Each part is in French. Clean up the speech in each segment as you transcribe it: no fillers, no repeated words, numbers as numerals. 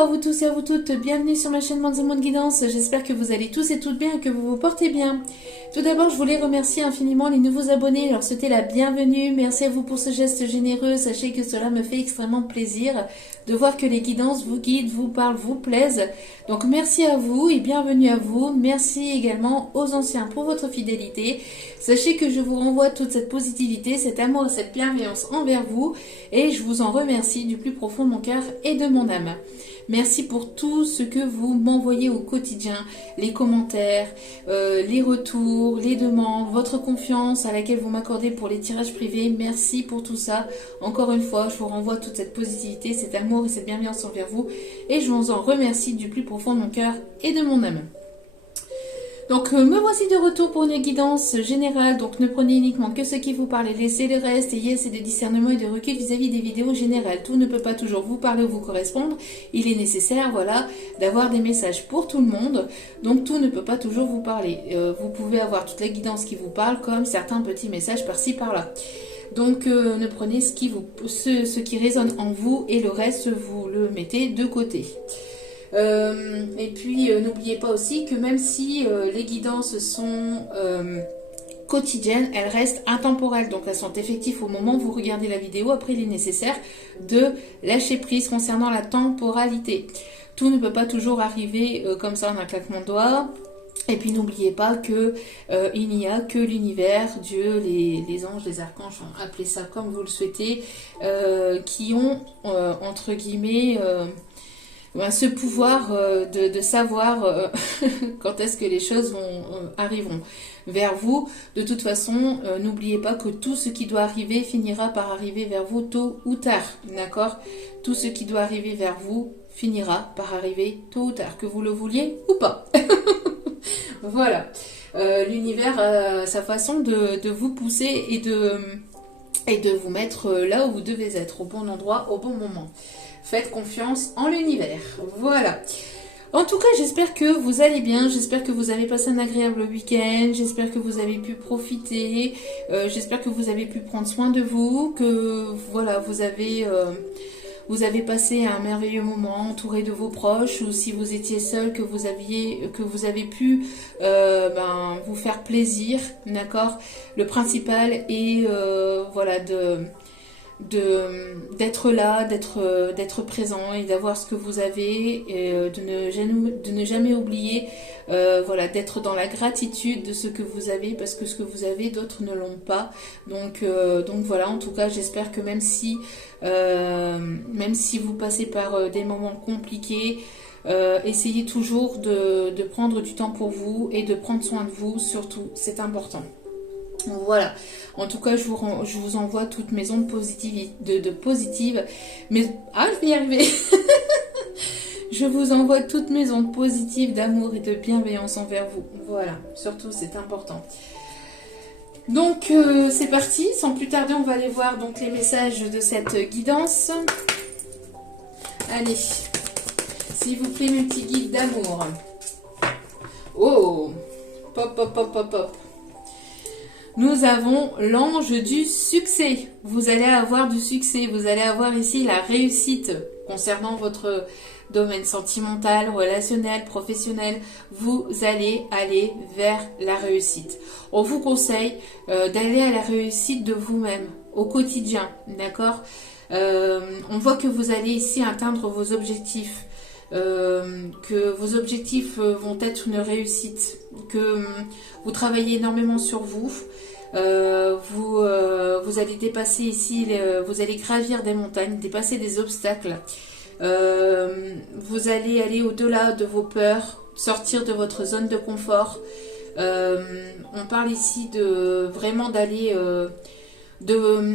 à vous tous et à vous toutes, bienvenue sur ma chaîne Monde Guidance, j'espère que vous allez tous et toutes bien et que vous vous portez bien. Tout d'abord, je voulais remercier infiniment les nouveaux abonnés, leur souhaiter la bienvenue, merci à vous pour ce geste généreux, sachez que cela me fait extrêmement plaisir de voir que les guidances vous guident, vous parlent, vous plaisent. Donc merci à vous et bienvenue à vous, merci également aux anciens pour votre fidélité. Sachez que je vous renvoie toute cette positivité, cet amour et cette bienveillance envers vous et je vous en remercie du plus profond de mon cœur et de mon âme. Merci pour tout ce que vous m'envoyez au quotidien, les commentaires, les retours, les demandes, votre confiance à laquelle vous m'accordez pour les tirages privés. Merci pour tout ça. Encore une fois, je vous renvoie toute cette positivité, cet amour et cette bienveillance envers vous et je vous en remercie du plus profond de mon cœur et de mon âme. Donc me voici de retour pour une guidance générale, donc ne prenez uniquement que ce qui vous parle et laissez le reste, ayez assez de discernement et de recul vis-à-vis des vidéos générales. Tout ne peut pas toujours vous parler ou vous correspondre, il est nécessaire voilà, d'avoir des messages pour tout le monde, donc tout ne peut pas toujours vous parler. Vous pouvez avoir toute la guidance qui vous parle comme certains petits messages par-ci par-là. Donc ne prenez ce qui résonne en vous et le reste vous le mettez de côté. Et puis n'oubliez pas aussi que même si les guidances sont quotidiennes, elles restent intemporelles, donc elles sont effectives au moment où vous regardez la vidéo. Après il est nécessaire de lâcher prise concernant la temporalité. Tout ne peut pas toujours arriver comme ça en un claquement de doigts. Et puis n'oubliez pas que il n'y a que l'univers, Dieu, les anges, les archanges, appelez ça comme vous le souhaitez, qui ont entre guillemets ce pouvoir de savoir quand est-ce que les choses arriveront vers vous. De toute façon, n'oubliez pas que tout ce qui doit arriver finira par arriver vers vous tôt ou tard, d'accord? Tout ce qui doit arriver vers vous finira par arriver tôt ou tard, que vous le vouliez ou pas. Voilà. L'univers a sa façon de vous pousser et de vous mettre là où vous devez être, au bon endroit, au bon moment. Faites confiance en l'univers. Voilà. En tout cas, j'espère que vous allez bien. J'espère que vous avez passé un agréable week-end. J'espère que vous avez pu profiter. J'espère que vous avez pu prendre soin de vous. Que voilà, vous avez passé un merveilleux moment entouré de vos proches. Ou si vous étiez seul, que vous avez pu vous faire plaisir. D'accord. Le principal est voilà d'être là, d'être présent et d'avoir ce que vous avez et de ne jamais oublier voilà, d'être dans la gratitude de ce que vous avez parce que ce que vous avez d'autres ne l'ont pas, donc voilà, en tout cas j'espère que même si vous passez par des moments compliqués, essayez toujours de prendre du temps pour vous et de prendre soin de vous, surtout c'est important. Voilà, en tout cas je vous envoie toutes mes ondes positives, mais je vais y arriver. Je vous envoie toutes mes ondes positives d'amour et de bienveillance envers vous. Voilà, surtout c'est important. Donc c'est parti, sans plus tarder on va aller voir donc les messages de cette guidance. Allez, s'il vous plaît mes petits guides d'amour. Oh, pop pop pop pop pop. Nous avons l'ange du succès. Vous allez avoir du succès. Vous allez avoir ici la réussite concernant votre domaine sentimental, relationnel, professionnel. Vous allez aller vers la réussite. On vous conseille d'aller à la réussite de vous-même au quotidien. D'accord? On voit que vous allez ici atteindre vos objectifs. Que vos objectifs vont être une réussite, que vous travaillez énormément sur vous, vous allez dépasser ici, vous allez gravir des montagnes, dépasser des obstacles, vous allez aller au-delà de vos peurs, sortir de votre zone de confort. On parle ici de vraiment d'aller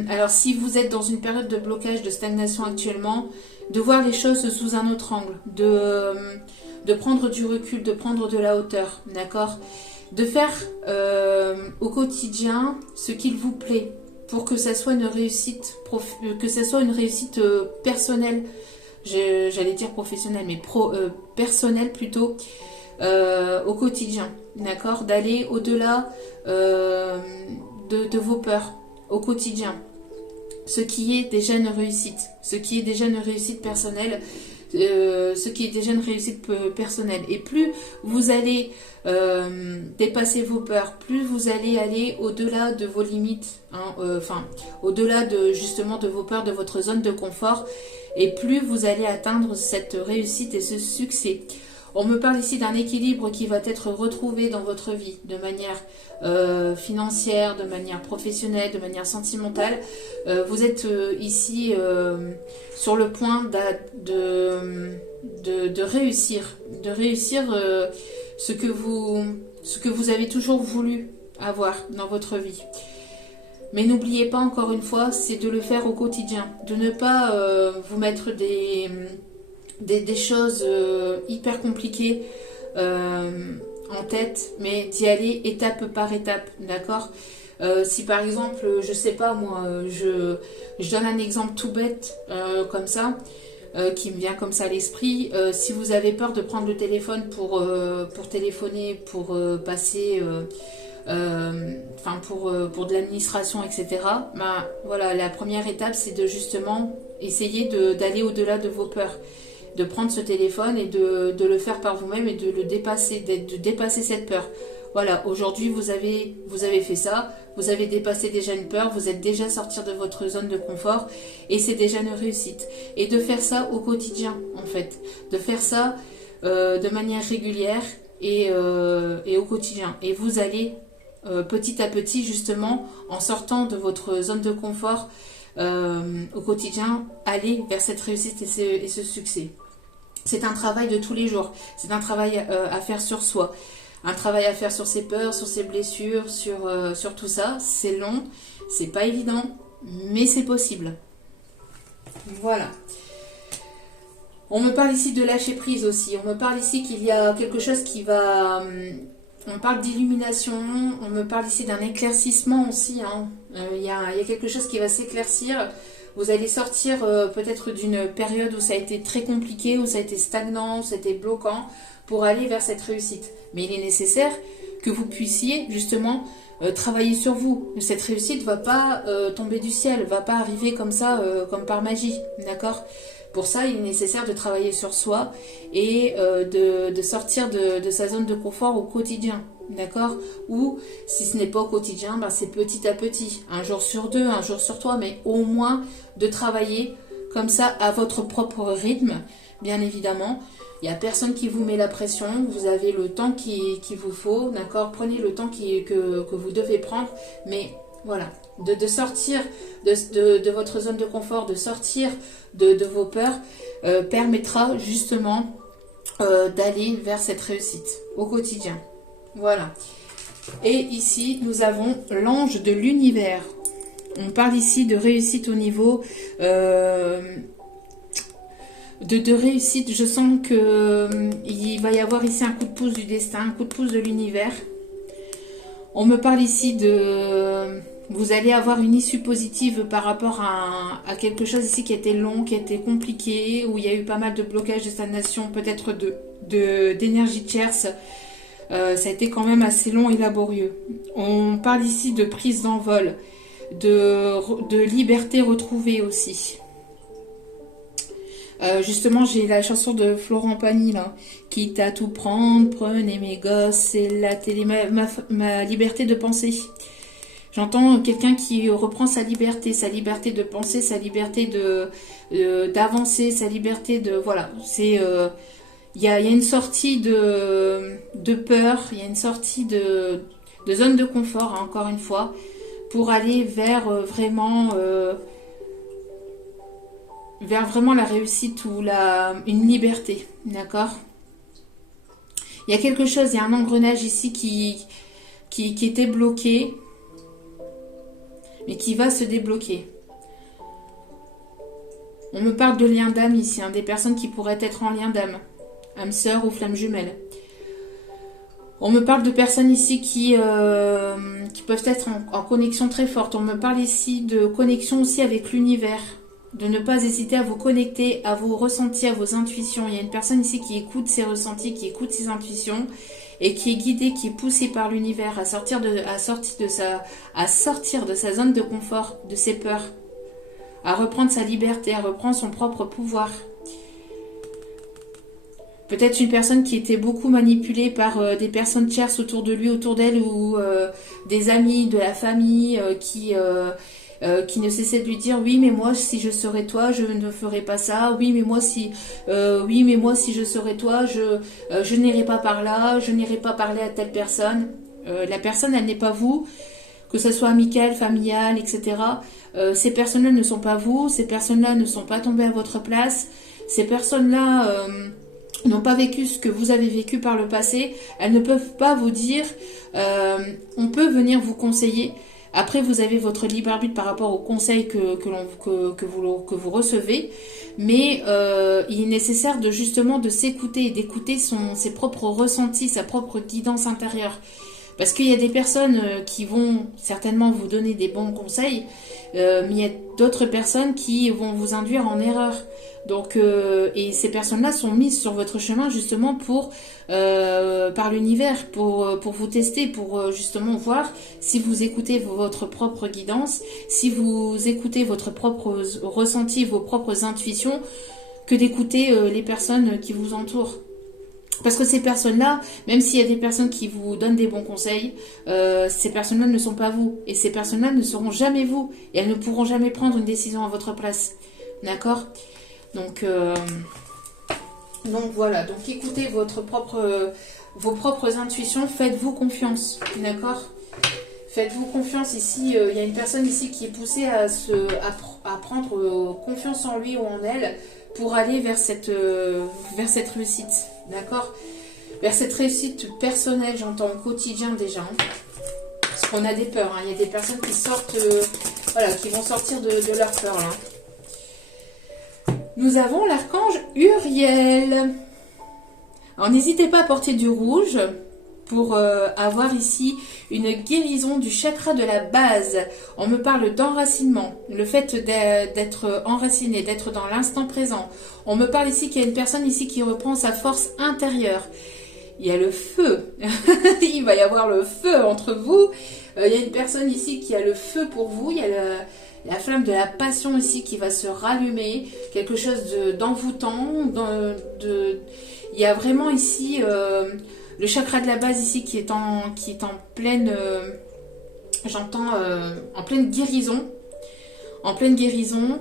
alors si vous êtes dans une période de blocage, de stagnation actuellement, de voir les choses sous un autre angle, de prendre du recul, de prendre de la hauteur, d'accord? De faire au quotidien ce qu'il vous plaît pour que ça soit une réussite, personnelle, j'allais dire professionnelle, mais personnelle plutôt, au quotidien, d'accord? D'aller au-delà de vos peurs au quotidien. Ce qui est déjà une réussite personnelle, ce qui est déjà une réussite personnelle. Et plus vous allez dépasser vos peurs, plus vous allez aller au-delà de vos limites, hein, au-delà justement de vos peurs, de votre zone de confort, et plus vous allez atteindre cette réussite et ce succès. On me parle ici d'un équilibre qui va être retrouvé dans votre vie de manière financière, de manière professionnelle, de manière sentimentale. Vous êtes ici sur le point de réussir, ce que vous avez toujours voulu avoir dans votre vie. Mais n'oubliez pas, encore une fois, c'est de le faire au quotidien, de ne pas vous mettre des choses hyper compliquées en tête, mais d'y aller étape par étape, d'accord? Si par exemple, je sais pas moi, je donne un exemple tout bête comme ça, qui me vient comme ça à l'esprit. Si vous avez peur de prendre le téléphone pour téléphoner, pour passer... pour de l'administration, etc. Ben, voilà, la première étape, c'est de justement essayer d'aller au-delà de vos peurs, de prendre ce téléphone et de le faire par vous-même et de le dépasser, de dépasser cette peur. Voilà, aujourd'hui vous avez fait ça, vous avez dépassé déjà une peur, vous êtes déjà sorti de votre zone de confort et c'est déjà une réussite. Et de faire ça au quotidien, en fait, de faire ça de manière régulière et au quotidien. Et vous allez petit à petit, justement, en sortant de votre zone de confort au quotidien, aller vers cette réussite et ce succès. C'est un travail de tous les jours, c'est un travail à faire sur soi, un travail à faire sur ses peurs, sur ses blessures, sur tout ça. C'est long, c'est pas évident, mais c'est possible. Voilà. On me parle ici de lâcher prise aussi, on me parle ici qu'il y a quelque chose qui va... On parle d'illumination, on me parle ici d'un éclaircissement aussi. Hein. Il y a quelque chose qui va s'éclaircir. Vous allez sortir peut-être d'une période où ça a été très compliqué, où ça a été stagnant, où ça a été bloquant, pour aller vers cette réussite. Mais il est nécessaire que vous puissiez justement travailler sur vous. Cette réussite ne va pas tomber du ciel, ne va pas arriver comme ça, comme par magie. D'accord ? Pour ça, il est nécessaire de travailler sur soi et de sortir de sa zone de confort au quotidien, d'accord? Ou, si ce n'est pas au quotidien, ben c'est petit à petit, un jour sur deux, un jour sur trois, mais au moins de travailler comme ça à votre propre rythme, bien évidemment. Il n'y a personne qui vous met la pression, vous avez le temps qu'il vous faut, d'accord? Prenez le temps que vous devez prendre, mais... Voilà, de sortir de votre zone de confort, de sortir de vos peurs, permettra justement d'aller vers cette réussite au quotidien. Voilà. Et ici, nous avons l'ange de l'univers. On parle ici de réussite au niveau de réussite. Je sens qu'il va y avoir ici un coup de pouce du destin, un coup de pouce de l'univers. On me parle ici de... Vous allez avoir une issue positive par rapport à quelque chose ici qui a été long, qui a été compliqué, où il y a eu pas mal de blocages, de stagnation, peut-être d'énergie tierce. Ça a été quand même assez long et laborieux. On parle ici de prise d'envol, de liberté retrouvée aussi. Justement, j'ai la chanson de Florent Pagny, là. Quitte à tout prendre, prenez mes gosses, c'est la télé, ma liberté de penser. J'entends quelqu'un qui reprend sa liberté de penser, sa liberté d'avancer, sa liberté de... Voilà, c'est... Il y a une sortie de peur, il y a une sortie de zone de confort, hein, encore une fois, pour aller vers vraiment la réussite ou une liberté, d'accord? Il y a quelque chose, il y a un engrenage ici qui était bloqué, mais qui va se débloquer. On me parle de lien d'âme ici, hein, des personnes qui pourraient être en lien d'âme, âme sœur ou flamme jumelle. On me parle de personnes ici qui peuvent être en connexion très forte. On me parle ici de connexion aussi avec l'univers, de ne pas hésiter à vous connecter, à vos ressentis, à vos intuitions. Il y a une personne ici qui écoute ses ressentis, qui écoute ses intuitions et qui est guidée, qui est poussée par l'univers à sortir de sa zone de confort, de ses peurs, à reprendre sa liberté, à reprendre son propre pouvoir. Peut-être une personne qui était beaucoup manipulée par des personnes tierces autour de lui, autour d'elle, ou des amis, de la famille qui ne cessaient de lui dire oui mais moi si je serais toi je ne ferais pas ça, oui mais moi si je serais toi je n'irais pas par là, je n'irais pas parler à telle personne. La personne elle n'est pas vous, que ce soit amical, familial, etc. Ces personnes-là ne sont pas vous, ces personnes-là ne sont pas tombées à votre place, ces personnes-là n'ont pas vécu ce que vous avez vécu par le passé, elles ne peuvent pas vous dire, on peut venir vous conseiller. Après, vous avez votre libre arbitre par rapport aux conseils que vous recevez, mais il est nécessaire de justement de s'écouter et d'écouter ses propres ressentis, sa propre guidance intérieure. Parce qu'il y a des personnes qui vont certainement vous donner des bons conseils, mais il y a d'autres personnes qui vont vous induire en erreur. Donc, et ces personnes-là sont mises sur votre chemin justement par l'univers, pour vous tester, pour justement voir si vous écoutez votre propre guidance, si vous écoutez votre propre ressenti, vos propres intuitions, que d'écouter les personnes qui vous entourent. Parce que ces personnes-là, même s'il y a des personnes qui vous donnent des bons conseils, ces personnes-là ne sont pas vous. Et ces personnes-là ne seront jamais vous. Et elles ne pourront jamais prendre une décision à votre place. D'accord ? Donc voilà. Donc écoutez vos propres intuitions. Faites-vous confiance. D'accord ? Faites-vous confiance. Ici, il y a une personne ici qui est poussée à prendre confiance en lui ou en elle pour aller vers cette réussite. D'accord ? Vers cette réussite personnelle, j'entends au quotidien déjà. Parce qu'on a des peurs. Il y a des personnes qui sortent, qui vont sortir de leur peur là. Nous avons l'archange Uriel. Alors n'hésitez pas à porter du rouge pour avoir ici une guérison du chakra de la base. On me parle d'enracinement, le fait d'être enraciné, d'être dans l'instant présent. On me parle ici qu'il y a une personne ici qui reprend sa force intérieure. Il y a le feu, il va y avoir le feu entre vous. Il y a une personne ici qui a le feu pour vous, il y a la flamme de la passion ici qui va se rallumer, quelque chose d'envoûtant. Il y a vraiment ici le chakra de la base ici qui est en pleine, en pleine guérison. En pleine guérison.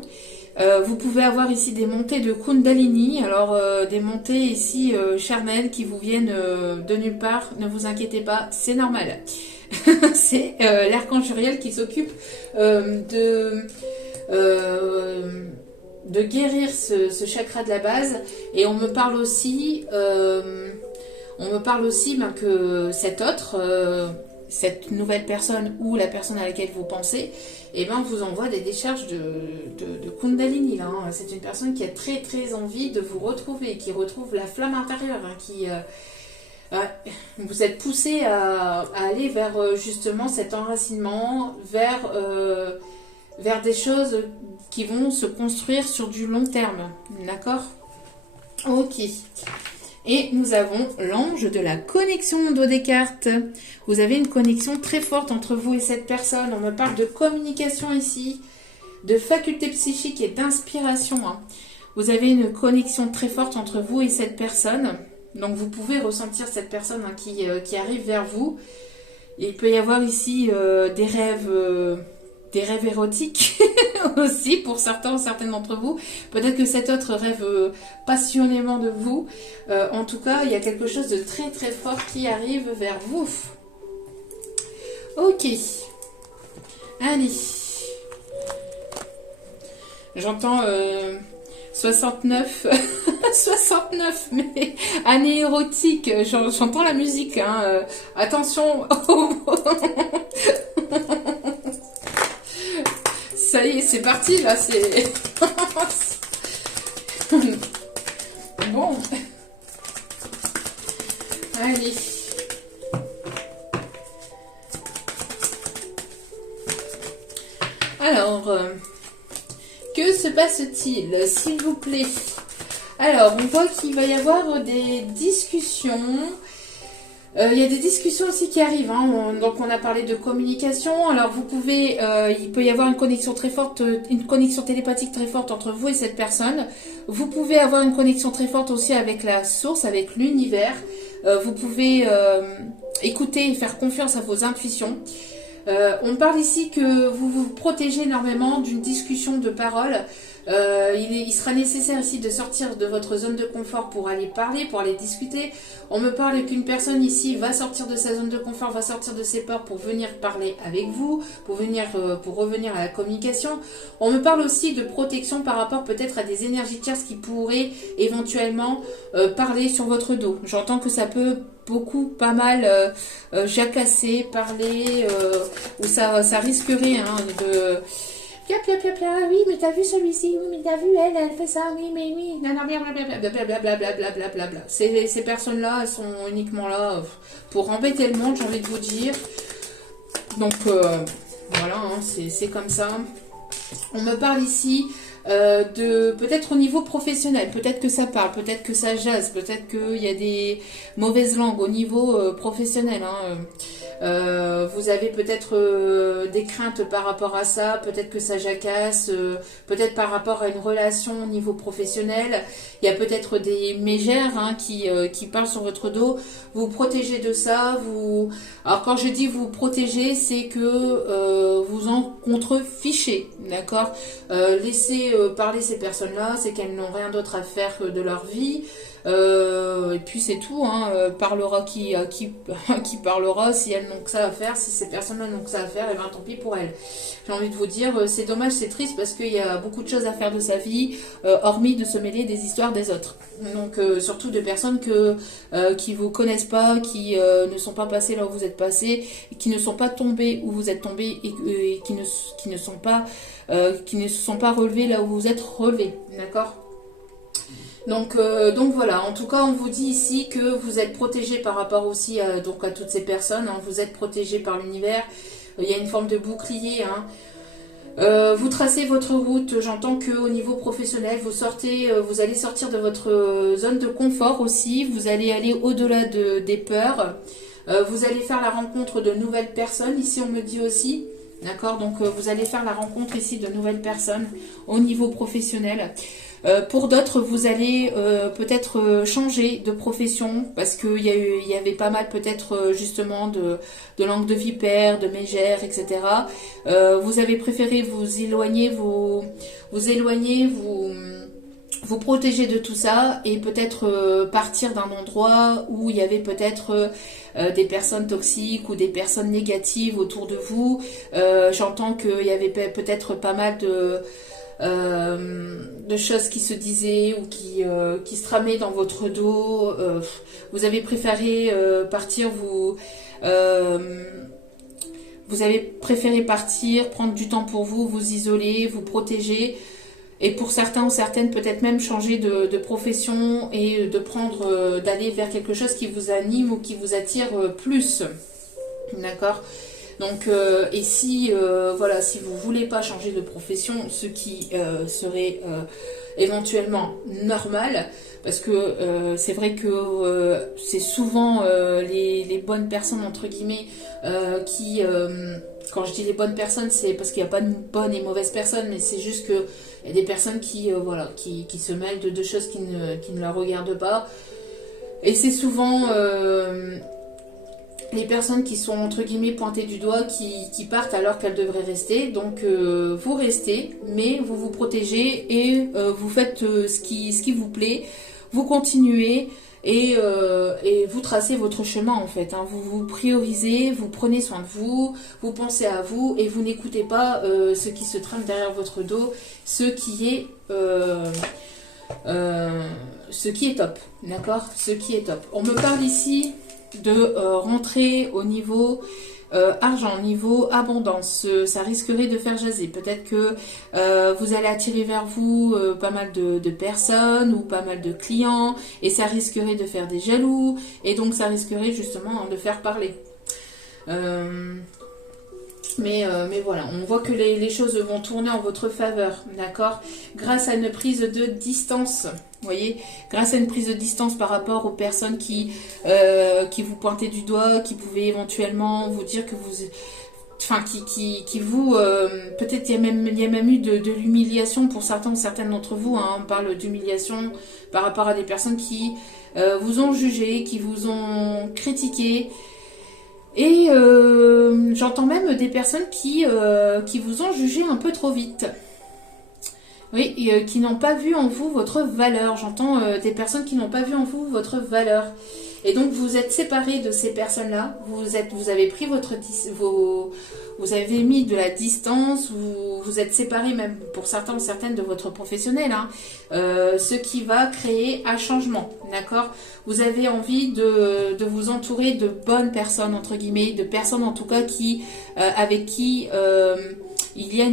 Vous pouvez avoir ici des montées de Kundalini, alors des montées ici charnelles qui vous viennent de nulle part, ne vous inquiétez pas, c'est normal. C'est l'archange Uriel qui s'occupe de guérir ce chakra de la base. Et on me parle aussi que cette nouvelle personne ou la personne à laquelle vous pensez, vous envoie des décharges de Kundalini. Là, hein. C'est une personne qui a très très envie de vous retrouver, qui retrouve la flamme intérieure, hein, vous êtes poussé à aller vers justement cet enracinement, vers des choses qui vont se construire sur du long terme. D'accord ? Ok. Et nous avons l'ange de la connexion d'eau des cartes. Vous avez une connexion très forte entre vous et cette personne. On me parle de communication ici, de faculté psychique et d'inspiration. Hein. Vous avez une connexion très forte entre vous et cette personne. Donc vous pouvez ressentir cette personne qui arrive vers vous. Et il peut y avoir ici des rêves érotiques aussi pour certains ou certaines d'entre vous. Peut-être que cet autre rêve passionnément de vous. En tout cas, il y a quelque chose de très très fort qui arrive vers vous. Ok. Allez. J'entends 69. 69, mais année érotique. J'entends la musique. Hein. Attention. Ça y est, c'est parti là, c'est... Bon. Allez. Alors, que se passe-t-il, s'il vous plaît? Alors, on voit qu'il va y avoir des discussions. Il y a des discussions aussi qui arrivent, hein. Donc on a parlé de communication. Alors vous pouvez, il peut y avoir une connexion très forte, une connexion télépathique très forte entre vous et cette personne. Vous pouvez avoir une connexion très forte aussi avec la source, avec l'univers. Vous pouvez écouter et faire confiance à vos intuitions. On parle ici que vous vous protégez énormément d'une discussion de parole. Il sera nécessaire ici de sortir de votre zone de confort pour aller parler, pour aller discuter. On me parle qu'une personne ici va sortir de sa zone de confort, va sortir de ses peurs pour venir parler avec vous, pour revenir à la communication. On me parle aussi de protection par rapport peut-être à des énergies tierces qui pourraient éventuellement parler sur votre dos. J'entends que ça peut pas mal jacasser, parler, ou ça risquerait de... oui, mais t'as vu celui-ci, oui, mais t'as vu elle fait ça, oui, mais oui, blablabla. Ces personnes-là, elles sont uniquement là pour embêter le monde, j'ai envie de vous dire. Donc, voilà, hein, c'est comme ça. On me parle ici de peut-être au niveau professionnel, peut-être que ça parle, peut-être que ça jase, peut-être qu'il y a des mauvaises langues au niveau professionnel. Hein. Vous avez peut-être des craintes par rapport à ça, peut-être que ça jacasse, peut-être par rapport à une relation au niveau professionnel. Il y a peut-être des mégères hein, qui parlent sur votre dos. Vous protégez de ça. Alors quand je dis vous protégez, c'est que vous en contrefichez, d'accord. Laissez parler ces personnes-là, c'est qu'elles n'ont rien d'autre à faire de leur vie. Et puis c'est tout, hein, parlera qui parlera, si elles n'ont que ça à faire, si ces personnes-là n'ont que ça à faire, et bien tant pis pour elles. J'ai envie de vous dire, c'est dommage, c'est triste parce qu'il y a beaucoup de choses à faire de sa vie, hormis de se mêler des histoires des autres. Donc surtout de personnes qui vous connaissent pas, qui ne sont pas passées là où vous êtes passé, qui ne sont pas tombées où vous êtes tombé et qui ne se sont pas relevés là où vous êtes relevés, d'accord. Donc voilà, en tout cas on vous dit ici que vous êtes protégé par rapport aussi à toutes ces personnes, hein. Vous êtes protégé par l'univers, il y a une forme de bouclier, hein. Vous tracez votre route, j'entends qu'au niveau professionnel, vous allez sortir de votre zone de confort aussi, vous allez aller au-delà des peurs, vous allez faire la rencontre de nouvelles personnes, ici on me dit aussi, d'accord, donc vous allez faire la rencontre ici de nouvelles personnes au niveau professionnel. Pour d'autres, vous allez peut-être changer de profession parce qu'il y avait pas mal peut-être justement de langue de vipère, de mégère, etc. Vous avez préféré vous éloigner, vous protéger de tout ça et peut-être partir d'un endroit où il y avait peut-être des personnes toxiques ou des personnes négatives autour de vous. J'entends qu'il y avait peut-être pas mal de choses qui se disaient ou qui se tramaient dans votre dos. Vous avez préféré partir, vous avez préféré partir, prendre du temps pour vous, vous isoler, vous protéger. Et pour certains ou certaines, peut-être même changer de profession et d'aller vers quelque chose qui vous anime ou qui vous attire plus. D'accord ? Donc, et si vous voulez pas changer de profession, ce qui serait éventuellement normal, parce que c'est vrai que c'est souvent les bonnes personnes entre guillemets quand je dis les bonnes personnes, c'est parce qu'il n'y a pas de bonnes et mauvaises personnes, mais c'est juste que il y a des personnes qui se mêlent de choses qui ne la regardent pas, et c'est souvent les personnes qui sont entre guillemets pointées du doigt qui partent alors qu'elles devraient rester. Donc vous restez, mais vous vous protégez et vous faites ce qui vous plaît, vous continuez et vous tracez votre chemin en fait, hein. Vous vous priorisez, vous prenez soin de vous, vous pensez à vous et vous n'écoutez pas ce qui se trame derrière votre dos, ce qui est top, d'accord, ce qui est top. On me parle ici de rentrer au niveau argent, au niveau abondance. Ça risquerait de faire jaser. Peut-être que vous allez attirer vers vous pas mal de personnes ou pas mal de clients et ça risquerait de faire des jaloux et donc ça risquerait justement de faire parler. Mais voilà, on voit que les choses vont tourner en votre faveur, d'accord, grâce à une prise de distance, vous voyez, grâce à une prise de distance par rapport aux personnes qui vous pointaient du doigt, qui pouvaient éventuellement vous dire que vous... enfin qui vous, peut-être il y a même eu de l'humiliation pour certaines d'entre vous, hein. On parle d'humiliation par rapport à des personnes qui vous ont jugé, qui vous ont critiqué. Et j'entends même des personnes qui vous ont jugé un peu trop vite. Oui, et, qui n'ont pas vu en vous votre valeur. J'entends des personnes qui n'ont pas vu en vous votre valeur. Et donc vous êtes séparés de ces personnes-là. Vous avez pris vous avez mis de la distance. Vous êtes séparés même pour certains ou certaines de votre professionnel. Hein, ce qui va créer un changement. D'accord? Vous avez envie de vous entourer de bonnes personnes entre guillemets, de personnes en tout cas qui avec qui il y a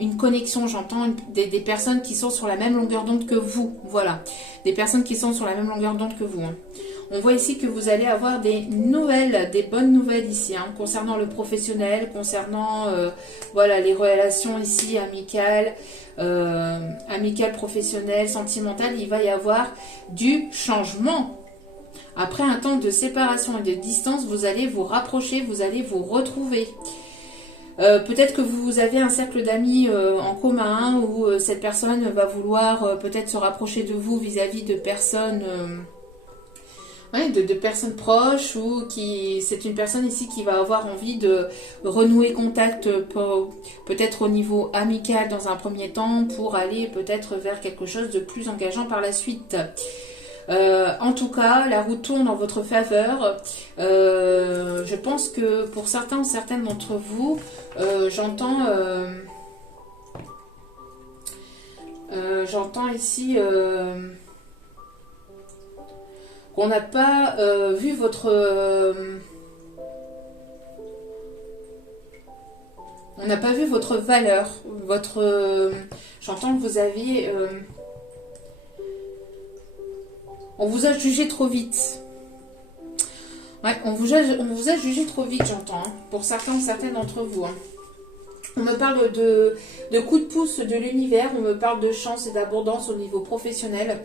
une connexion, j'entends des personnes qui sont sur la même longueur d'onde que vous. Voilà, des personnes qui sont sur la même longueur d'onde que vous. Hein. On voit ici que vous allez avoir des nouvelles, des bonnes nouvelles ici, hein, concernant le professionnel, concernant voilà, les relations ici amicales, professionnelles, sentimentales. Il va y avoir du changement. Après un temps de séparation et de distance, vous allez vous rapprocher, vous allez vous retrouver. Peut-être que vous avez un cercle d'amis en commun où cette personne va vouloir peut-être se rapprocher de vous vis-à-vis de personnes, de personnes proches, ou c'est une personne ici qui va avoir envie de renouer contact peut-être au niveau amical dans un premier temps pour aller peut-être vers quelque chose de plus engageant par la suite. En tout cas, la roue tourne en votre faveur. Je pense que pour certains ou certaines d'entre vous, j'entends ici qu'on n'a pas vu votre... on n'a pas vu votre valeur. J'entends que vous aviez... on vous a jugé trop vite. Ouais, on vous a jugé trop vite, j'entends, hein, pour certains ou certaines d'entre vous. Hein. On me parle de coups de pouce de l'univers, on me parle de chance et d'abondance au niveau professionnel.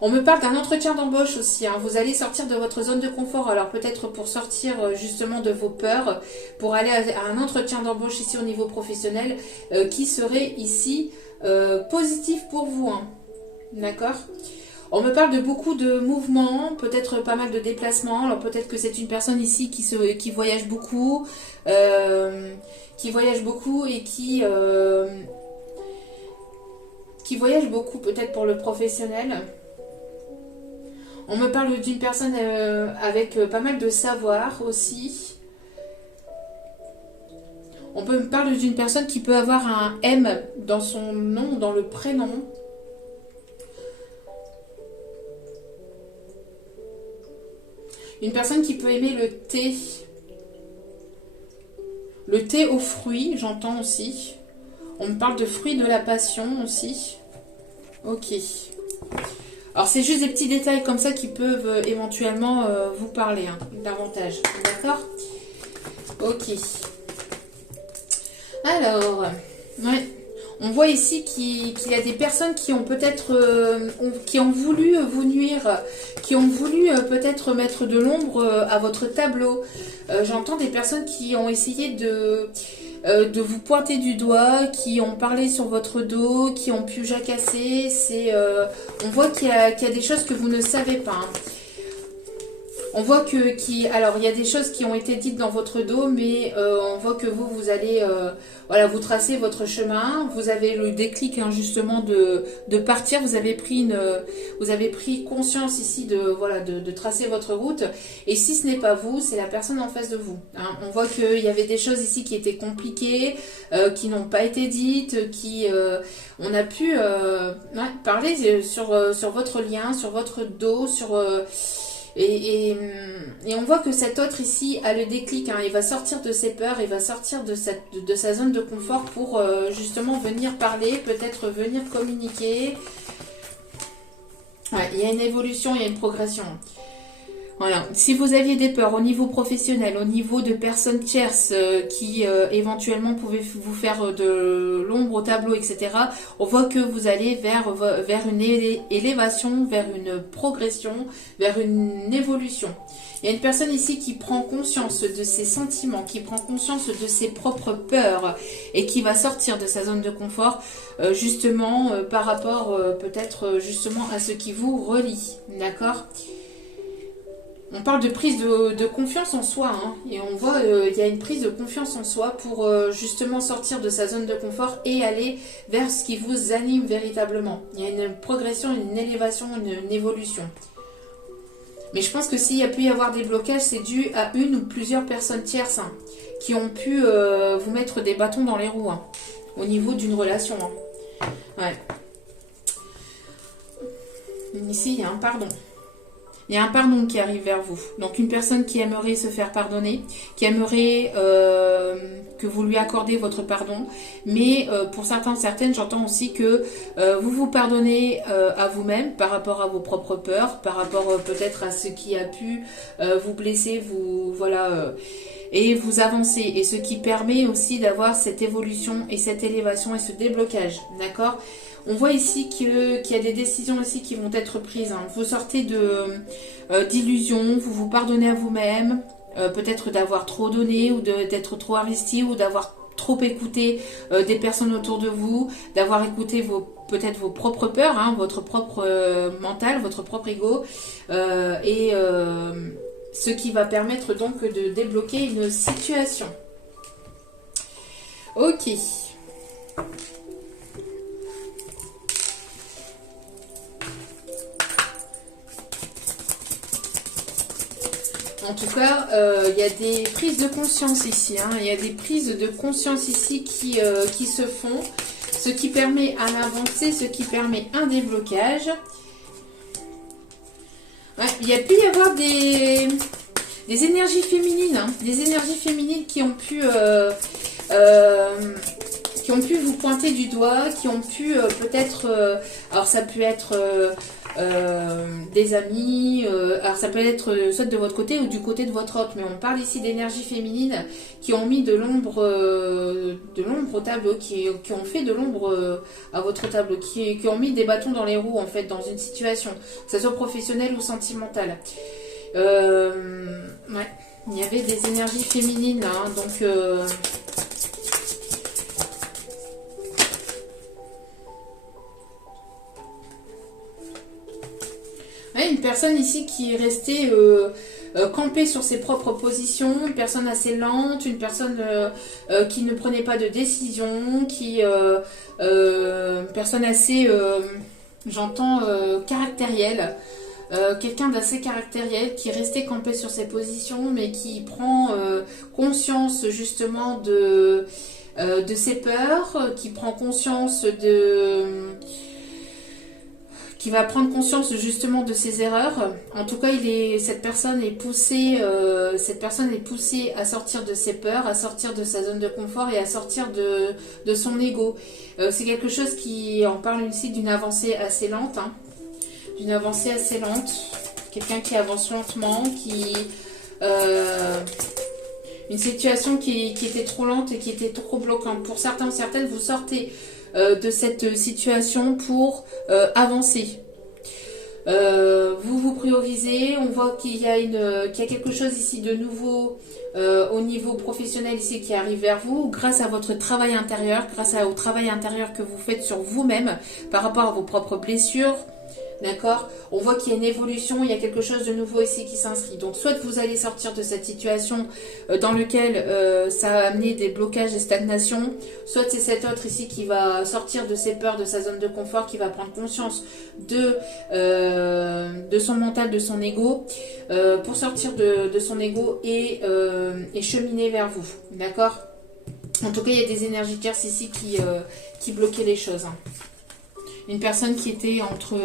On me parle d'un entretien d'embauche aussi. Hein. Vous allez sortir de votre zone de confort. Alors peut-être pour sortir justement de vos peurs, pour aller à un entretien d'embauche ici au niveau professionnel qui serait ici positif pour vous. Hein. D'accord ? On me parle de beaucoup de mouvements, peut-être pas mal de déplacements. Alors peut-être que c'est une personne ici qui voyage beaucoup, et qui voyage beaucoup peut-être pour le professionnel. On me parle d'une personne avec pas mal de savoir aussi. On me parle d'une personne qui peut avoir un M dans son nom, dans le prénom. Une personne qui peut aimer le thé. Le thé aux fruits, j'entends aussi. On me parle de fruits de la passion aussi. Ok. Alors, c'est juste des petits détails comme ça qui peuvent éventuellement vous parler hein, davantage. D'accord ? Ok. Alors, ouais. On voit ici qu'il y a des personnes qui ont peut-être qui ont voulu vous nuire, qui ont voulu peut-être mettre de l'ombre à votre tableau. J'entends des personnes qui ont essayé de vous pointer du doigt, qui ont parlé sur votre dos, qui ont pu jacasser. On voit qu'il y a des choses que vous ne savez pas. Hein. On voit alors il y a des choses qui ont été dites dans votre dos, mais on voit que vous allez, voilà, vous tracez votre chemin. Vous avez le déclic hein, justement de partir. Vous avez pris conscience ici de tracer votre route. Et si ce n'est pas vous, c'est la personne en face de vous. Hein. On voit qu'il y avait des choses ici qui étaient compliquées, qui n'ont pas été dites, on a pu parler sur votre lien, sur votre dos, Et on voit que cet autre ici a le déclic, hein, il va sortir de ses peurs, il va sortir de sa zone de confort pour justement venir parler, peut-être venir communiquer. Ouais, il y a une évolution, il y a une progression. Voilà. Si vous aviez des peurs au niveau professionnel, au niveau de personnes tierces qui éventuellement pouvaient vous faire de l'ombre au tableau, etc., on voit que vous allez vers une élévation, vers une progression, vers une évolution. Il y a une personne ici qui prend conscience de ses sentiments, qui prend conscience de ses propres peurs et qui va sortir de sa zone de confort justement par rapport peut-être justement à ce qui vous relie. D'accord ? On parle de prise de confiance en soi, hein, et on voit il y a une prise de confiance en soi pour justement sortir de sa zone de confort et aller vers ce qui vous anime véritablement. Il y a une progression, une élévation, une évolution. Mais je pense que s'il y a pu y avoir des blocages, c'est dû à une ou plusieurs personnes tierces hein, qui ont pu vous mettre des bâtons dans les roues hein, au niveau d'une relation. Hein. Ouais. Ici, il y a un pardon. Il y a un pardon qui arrive vers vous. Donc une personne qui aimerait se faire pardonner, qui aimerait que vous lui accordez votre pardon. Mais pour certaines, j'entends aussi que vous vous pardonnez à vous-même par rapport à vos propres peurs, par rapport peut-être à ce qui a pu vous blesser, et vous avancez. Et ce qui permet aussi d'avoir cette évolution et cette élévation et ce déblocage. D'accord ? On voit ici qu'il y a des décisions aussi qui vont être prises. Hein. Vous sortez d'illusions, vous vous pardonnez à vous-même, peut-être d'avoir trop donné ou d'être trop investi ou d'avoir trop écouté des personnes autour de vous, d'avoir écouté peut-être vos propres peurs, hein, votre propre mental, votre propre ego, ce qui va permettre donc de débloquer une situation. Ok. En tout cas, il y a des prises de conscience ici. Hein. Il y a des prises de conscience ici qui se font. Ce qui permet un avancée, ce qui permet un déblocage. Ouais, il y a pu y avoir des énergies féminines. Hein. Des énergies féminines qui ont pu vous pointer du doigt, qui ont pu peut-être... alors ça peut être... des amis, alors ça peut être soit de votre côté ou du côté de votre autre, mais on parle ici d'énergie féminine qui ont mis de l'ombre au tableau, qui ont fait de l'ombre à votre tableau, qui ont mis des bâtons dans les roues en fait dans une situation, que ce soit professionnelle ou sentimentale. Ouais, il y avait des énergies féminines là, hein, donc une personne ici qui est restée campée sur ses propres positions, une personne assez lente, une personne qui ne prenait pas de décision, une personne assez, j'entends, caractérielle, quelqu'un d'assez caractériel qui restait campé sur ses positions mais qui prend conscience justement de ses peurs, qui prend conscience qui va prendre conscience justement de ses erreurs. En tout cas, cette personne est poussée à sortir de ses peurs, à sortir de sa zone de confort et à sortir de son ego. C'est quelque chose qui en parle ici d'une avancée assez lente, hein, d'une avancée assez lente. Quelqu'un qui avance lentement, une situation qui était trop lente et qui était trop bloquante. Pour certains ou certaines, vous sortez de cette situation pour avancer. Vous vous priorisez, on voit qu'il y a quelque chose ici de nouveau au niveau professionnel ici qui arrive vers vous grâce à votre travail intérieur, au travail intérieur que vous faites sur vous-même par rapport à vos propres blessures. D'accord ? On voit qu'il y a une évolution, il y a quelque chose de nouveau ici qui s'inscrit. Donc, soit vous allez sortir de cette situation dans laquelle ça a amené des blocages, des stagnations, soit c'est cet autre ici qui va sortir de ses peurs, de sa zone de confort, qui va prendre conscience de son mental, de son ego, pour sortir de son ego et cheminer vers vous. D'accord ? En tout cas, il y a des énergies tierces ici qui bloquaient les choses. Hein. Une personne qui était entre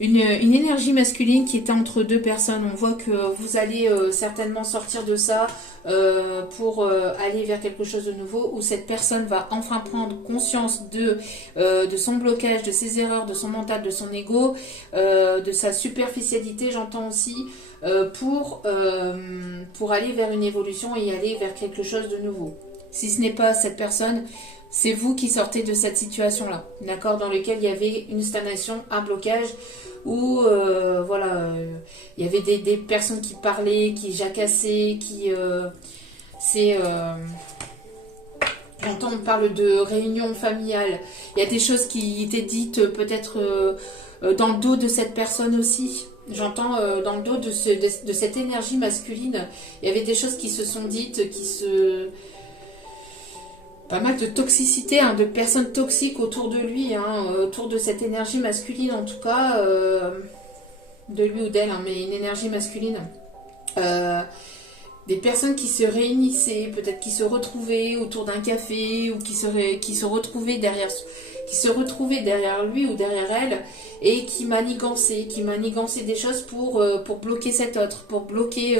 une énergie masculine qui était entre deux personnes. On voit que vous allez certainement sortir de ça pour aller vers quelque chose de nouveau, où cette personne va enfin prendre conscience de son blocage, de ses erreurs, de son mental, de son ego, de sa superficialité, j'entends aussi, pour aller vers une évolution et aller vers quelque chose de nouveau. Si ce n'est pas cette personne, c'est vous qui sortez de cette situation-là, d'accord, dans lequel il y avait une stagnation, un blocage, où voilà, il y avait des personnes qui parlaient, qui jacassaient, j'entends, on parle de réunion familiale. Il y a des choses qui étaient dites peut-être dans le dos de cette personne aussi. J'entends dans le dos de cette énergie masculine, il y avait des choses qui se sont dites, pas mal de toxicité, hein, de personnes toxiques autour de lui, hein, autour de cette énergie masculine en tout cas, de lui ou d'elle, hein, mais une énergie masculine. Des personnes qui se réunissaient, peut-être qui se retrouvaient autour d'un café, ou qui se retrouvaient derrière lui ou derrière elle, et qui manigançaient des choses pour bloquer cet autre, pour bloquer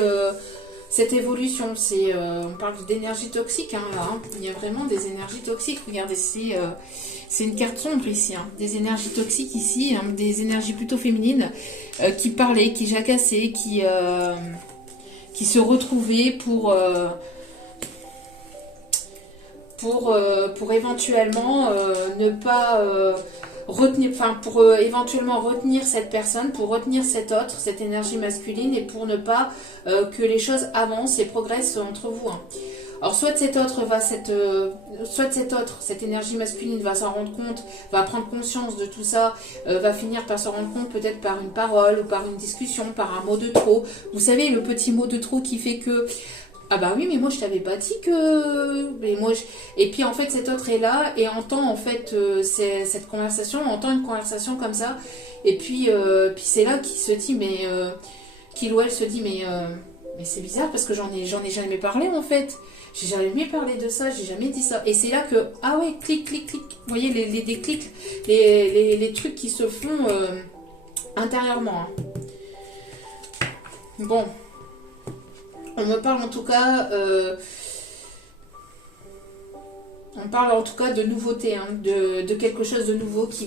cette évolution. On parle d'énergie toxique, hein, là, hein. Il y a vraiment des énergies toxiques. Regardez, c'est une carte sombre ici, hein. Des énergies toxiques ici, hein, des énergies plutôt féminines qui parlaient, qui jacassaient, qui se retrouvaient pour éventuellement ne pas retenir, enfin pour éventuellement retenir cette personne, pour retenir cette autre, cette énergie masculine, et pour ne pas que les choses avancent et progressent entre vous, hein. Alors soit cette énergie masculine va s'en rendre compte, va prendre conscience de tout ça, va finir par s'en rendre compte peut-être par une parole ou par une discussion, par un mot de trop. Vous savez, le petit mot de trop qui fait que ah bah oui, mais moi je t'avais pas dit que... Et puis en fait cet autre est là et entend en fait cette conversation, entend une conversation comme ça, et puis c'est là qu'il se dit, qu'il ou elle se dit, mais c'est bizarre parce que j'en ai jamais parlé en fait. J'ai jamais parlé de ça, j'ai jamais dit ça. Et c'est là que, ah ouais, clic, clic, clic. Vous voyez les déclics, les trucs qui se font intérieurement, hein. Bon. On me parle en tout cas... on parle en tout cas de nouveauté, hein, de quelque chose de nouveau qui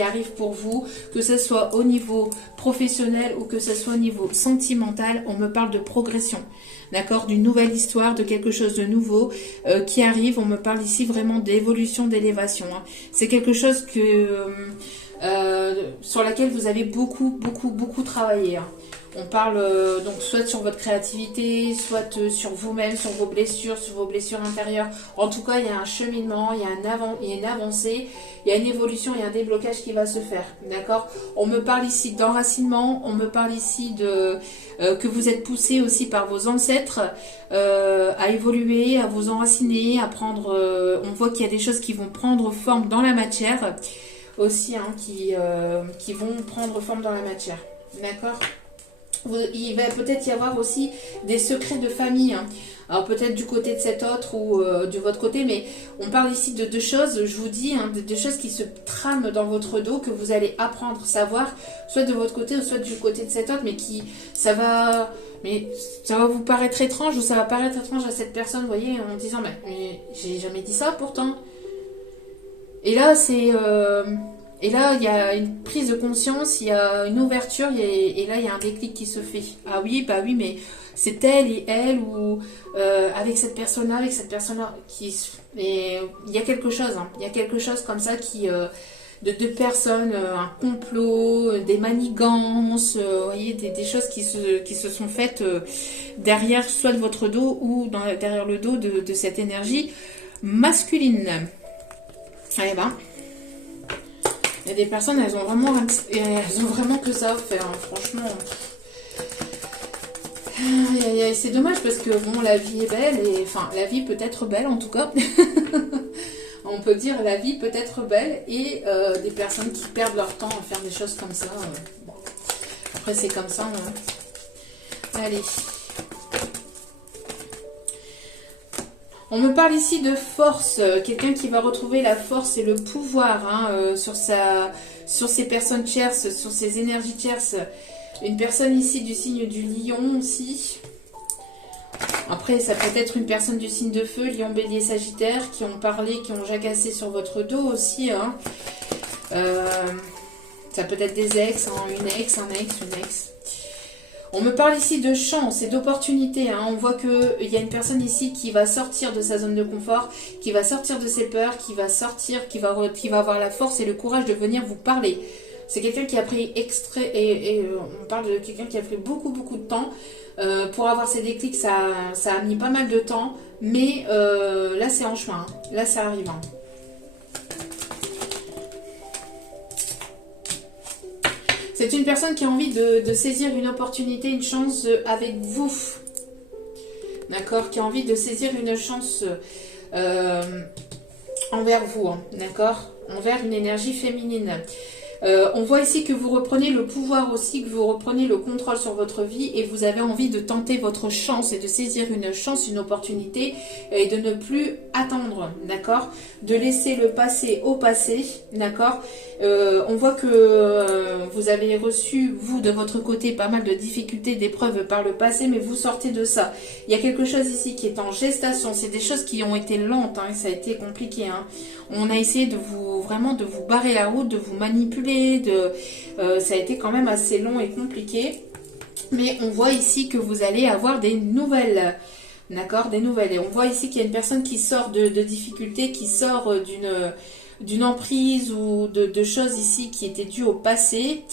arrive pour vous, que ce soit au niveau professionnel ou que ce soit au niveau sentimental. On me parle de progression, d'accord, d'une nouvelle histoire, de quelque chose de nouveau qui arrive. On me parle ici vraiment d'évolution, d'élévation, hein. C'est quelque chose sur laquelle vous avez beaucoup travaillé, hein. On parle donc soit sur votre créativité, soit sur vous-même, sur vos blessures intérieures. En tout cas, il y a un cheminement, il y a une avancée, il y a une évolution, il y a un déblocage qui va se faire. D'accord ? On me parle ici d'enracinement, on me parle ici que vous êtes poussé aussi par vos ancêtres à évoluer, à vous enraciner, à prendre... on voit qu'il y a des choses qui vont prendre forme dans la matière aussi, hein, qui vont prendre forme dans la matière. D'accord ? Il va peut-être y avoir aussi des secrets de famille, hein. Alors peut-être du côté de cet autre ou de votre côté, mais on parle ici de deux choses, je vous dis, hein, de deux choses qui se trament dans votre dos, que vous allez apprendre, savoir, soit de votre côté ou soit du côté de cet autre, mais ça va vous paraître étrange, ou ça va paraître étrange à cette personne, vous voyez, en disant, mais j'ai jamais dit ça pourtant. Et là, et là, il y a une prise de conscience, il y a une ouverture, et là, il y a un déclic qui se fait. Ah oui, bah oui, mais c'est elle et elle, ou avec cette personne-là, et il y a quelque chose, hein. Il y a quelque chose comme ça de deux personnes, un complot, des manigances, vous voyez, des choses qui se sont faites derrière, soit de votre dos, ou derrière le dos de cette énergie masculine. Eh ben... Il y a des personnes, elles ont vraiment que ça à faire, hein, franchement. C'est dommage parce que bon, la vie est belle, enfin la vie peut être belle en tout cas. On peut dire la vie peut être belle, et des personnes qui perdent leur temps à faire des choses comme ça. Bon. Après c'est comme ça. Hein. Allez. On me parle ici de force, quelqu'un qui va retrouver la force et le pouvoir, hein, sur sur ces personnes tierces, sur ces énergies tierces. Une personne ici du signe du lion aussi. Après, ça peut être une personne du signe de feu, lion, bélier, sagittaire, qui ont parlé, qui ont jacassé sur votre dos aussi. Hein. Ça peut être des ex, hein, une ex, un ex, une ex. On me parle ici de chance et d'opportunité. Hein. On voit qu'il y a une personne ici qui va sortir de sa zone de confort, qui va sortir de ses peurs, qui va sortir, qui va avoir la force et le courage de venir vous parler. C'est quelqu'un qui a pris on parle de quelqu'un qui a pris beaucoup de temps. Pour avoir ces déclics, ça a mis pas mal de temps. Mais là, c'est en chemin. Hein. Là, ça arrive. Hein. C'est une personne qui a envie de saisir une opportunité, une chance avec vous. D'accord? Qui a envie de saisir une chance envers vous. Hein, d'accord? Envers une énergie féminine. On voit ici que vous reprenez le pouvoir aussi, que vous reprenez le contrôle sur votre vie et vous avez envie de tenter votre chance et de saisir une chance, une opportunité et de ne plus attendre, d'accord? De laisser le passé au passé, d'accord? On voit que vous avez reçu, vous, de votre côté, pas mal de difficultés, d'épreuves par le passé, mais vous sortez de ça. Il y a quelque chose ici qui est en gestation, c'est des choses qui ont été lentes, hein, ça a été compliqué, hein. On a essayé de vous barrer la route, de vous manipuler, ça a été quand même assez long et compliqué. Mais on voit ici que vous allez avoir des nouvelles. D'accord, des nouvelles. Et on voit ici qu'il y a une personne qui sort de difficultés, qui sort d'une emprise ou de choses ici qui étaient dues au passé.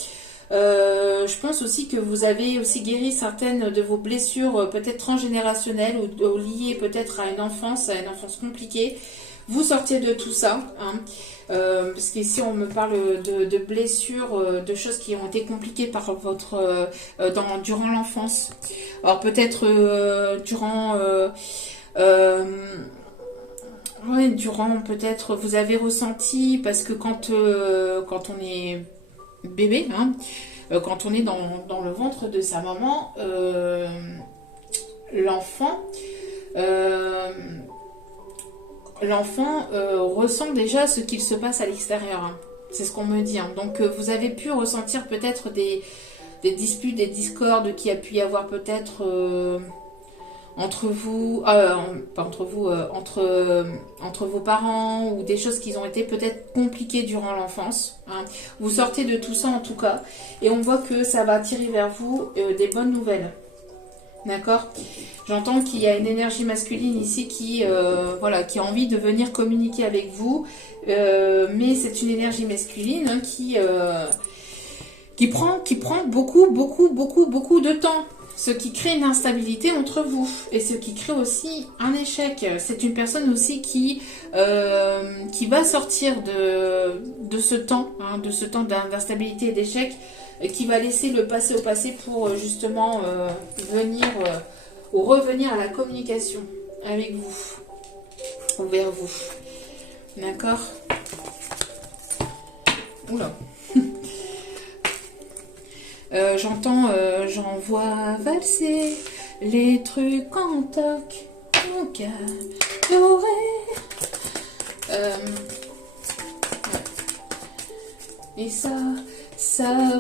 Je pense aussi que vous avez aussi guéri certaines de vos blessures peut-être transgénérationnelles ou liées peut-être à une enfance compliquée. Vous sortiez de tout ça, hein, parce qu'ici on me parle de blessures, de choses qui ont été compliquées par durant l'enfance. Alors peut-être durant peut-être vous avez ressenti, parce que quand on est bébé, hein, quand on est dans le ventre de sa maman, l'enfant ressent déjà ce qu'il se passe à l'extérieur. Hein. C'est ce qu'on me dit. Hein. Donc vous avez pu ressentir peut-être des disputes, des discordes qui a pu y avoir peut-être entre vous, entre vos parents, ou des choses qui ont été peut-être compliquées durant l'enfance. Hein. Vous sortez de tout ça en tout cas, et on voit que ça va attirer vers vous des bonnes nouvelles. D'accord? J'entends qu'il y a une énergie masculine ici qui a envie de venir communiquer avec vous, mais c'est une énergie masculine, hein, qui prend beaucoup de temps, ce qui crée une instabilité entre vous et ce qui crée aussi un échec. C'est une personne aussi qui va sortir de ce temps, hein, d'instabilité et d'échec, qui va laisser le passé au passé pour justement venir ou revenir à la communication avec vous ou vers vous. D'accord? Oula. J'en vois valser les trucs en toc, mon cœur doré. Et ça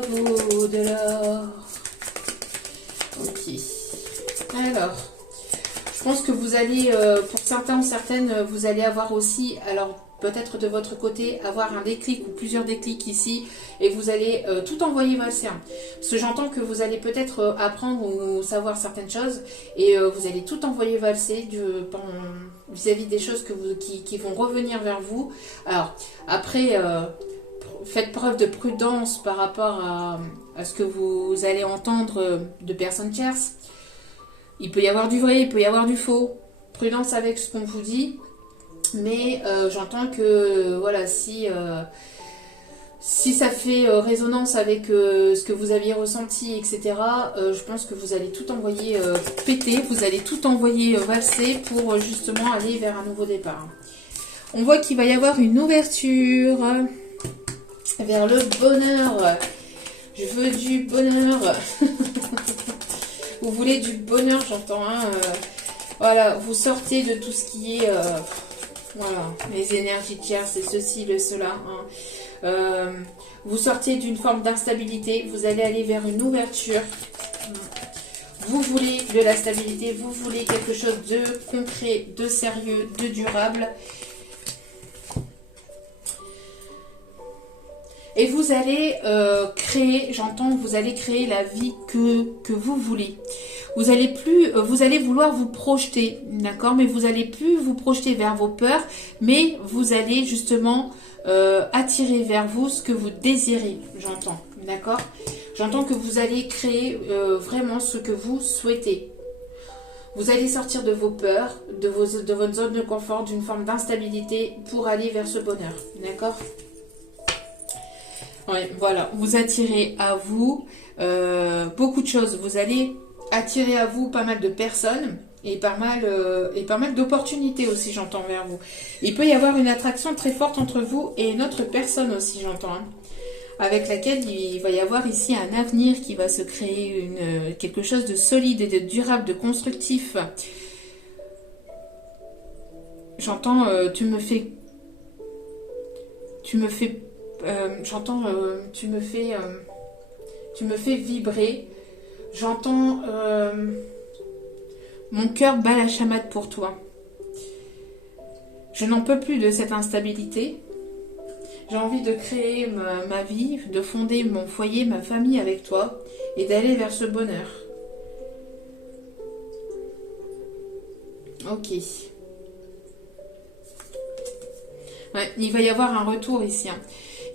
vaut de l'or. Ok. Alors, je pense que vous allez, pour certains ou certaines, vous allez avoir aussi, alors peut-être de votre côté, avoir un déclic ou plusieurs déclics ici, et vous allez tout envoyer valser. Parce que j'entends que vous allez peut-être apprendre ou savoir certaines choses, et vous allez tout envoyer valser vis-à-vis des choses qui vont revenir vers vous. Alors, après, faites preuve de prudence par rapport à ce que vous allez entendre de personnes tierces. Il peut y avoir du vrai, il peut y avoir du faux. Prudence avec ce qu'on vous dit. Mais j'entends que voilà, si ça fait résonance avec ce que vous aviez ressenti, etc., je pense que vous allez tout envoyer péter, vous allez tout envoyer valser pour justement aller vers un nouveau départ. On voit qu'il va y avoir une ouverture vers le bonheur. Je veux du bonheur. Vous voulez du bonheur, j'entends. Hein, voilà, vous sortez de tout ce qui est... voilà, les énergies tierces, c'est ceci, le cela. Hein. Vous sortez d'une forme d'instabilité, vous allez aller vers une ouverture. Vous voulez de la stabilité, vous voulez quelque chose de concret, de sérieux, de durable. Et vous allez créer, j'entends, vous allez créer la vie que vous voulez. Vous allez vouloir vous projeter, d'accord? Mais vous allez plus vous projeter vers vos peurs, mais vous allez justement attirer vers vous ce que vous désirez, j'entends, d'accord? J'entends que vous allez créer vraiment ce que vous souhaitez. Vous allez sortir de vos peurs, de votre zone de confort, d'une forme d'instabilité pour aller vers ce bonheur, d'accord? Ouais, voilà, vous attirez à vous beaucoup de choses. Vous allez attirer à vous pas mal de personnes et pas mal d'opportunités aussi, j'entends, vers vous. Il peut y avoir une attraction très forte entre vous et une autre personne aussi, j'entends, hein, avec laquelle il va y avoir ici un avenir qui va se créer, quelque chose de solide et de durable, de constructif. J'entends, tu me fais vibrer. J'entends, mon cœur bat la chamade pour toi. Je n'en peux plus de cette instabilité. J'ai envie de créer ma vie, de fonder mon foyer, ma famille avec toi et d'aller vers ce bonheur. Ok. Ouais, il va y avoir un retour ici, hein.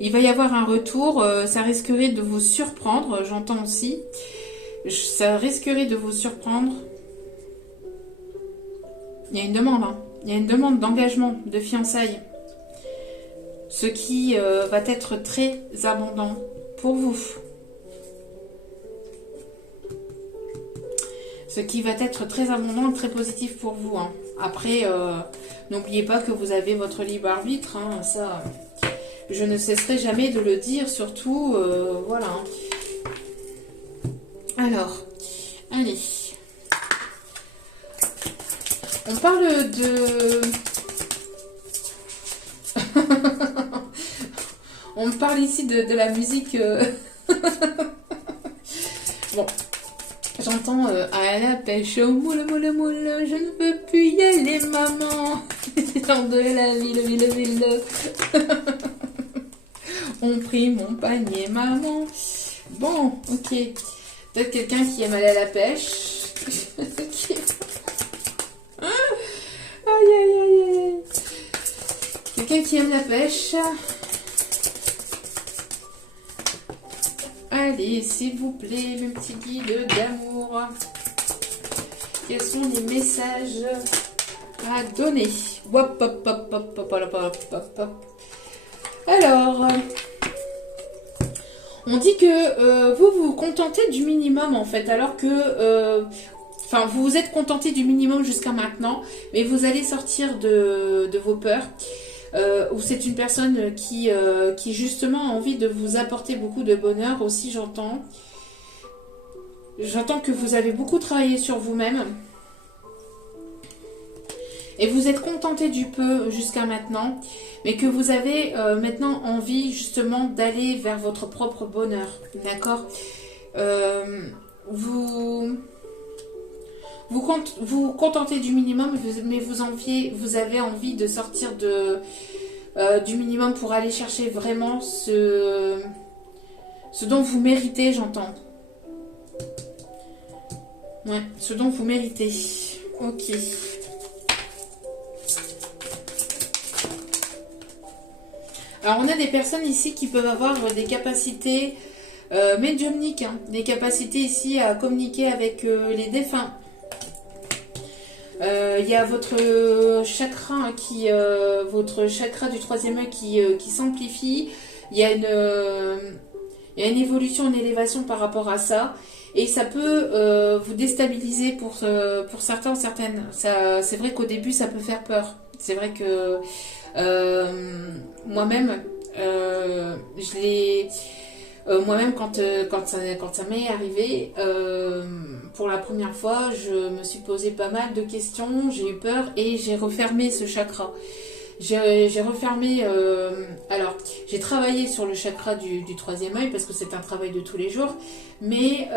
Il va y avoir un retour, ça risquerait de vous surprendre, j'entends aussi. Ça risquerait de vous surprendre. Il y a une demande, hein. Il y a une demande d'engagement, de fiançailles. Ce qui va être très abondant pour vous. Ce qui va être très abondant et très positif pour vous, hein. Après, n'oubliez pas que vous avez votre libre arbitre, hein, ça... Je ne cesserai jamais de le dire, surtout, voilà. Alors, allez. On parle de... On parle ici de la musique... Bon, j'entends à la pêche au moule, moule, moule, je ne veux plus y aller, maman. Dans de la ville. On prit mon panier, maman. Bon, ok. Peut-être quelqu'un qui aime aller à la pêche. Aïe. Quelqu'un qui aime la pêche. Allez, s'il vous plaît, mes petits guides d'amour. Quels sont les messages à donner? Hop. Alors... On dit que vous vous contentez du minimum en fait, alors que, vous vous êtes contenté du minimum jusqu'à maintenant, mais vous allez sortir de vos peurs, ou c'est une personne qui justement a envie de vous apporter beaucoup de bonheur aussi, j'entends. J'entends que vous avez beaucoup travaillé sur vous-même. Et vous êtes contenté du peu jusqu'à maintenant, mais que vous avez maintenant envie justement d'aller vers votre propre bonheur, d'accord? Vous contentez du minimum, mais vous avez envie de sortir du minimum pour aller chercher vraiment ce dont vous méritez, j'entends. Ouais, ce dont vous méritez. Ok. Alors, on a des personnes ici qui peuvent avoir des capacités médiumniques, hein, des capacités ici à communiquer avec les défunts. Il y a votre chakra votre chakra du troisième œil qui s'amplifie. Il y a une évolution, une élévation par rapport à ça. Et ça peut vous déstabiliser pour certains ou certaines. C'est vrai qu'au début, ça peut faire peur. C'est vrai que moi-même, moi-même quand ça m'est arrivé, pour la première fois, je me suis posé pas mal de questions, j'ai eu peur et j'ai refermé ce chakra. j'ai refermé... alors, j'ai travaillé sur le chakra du troisième œil parce que c'est un travail de tous les jours. Mais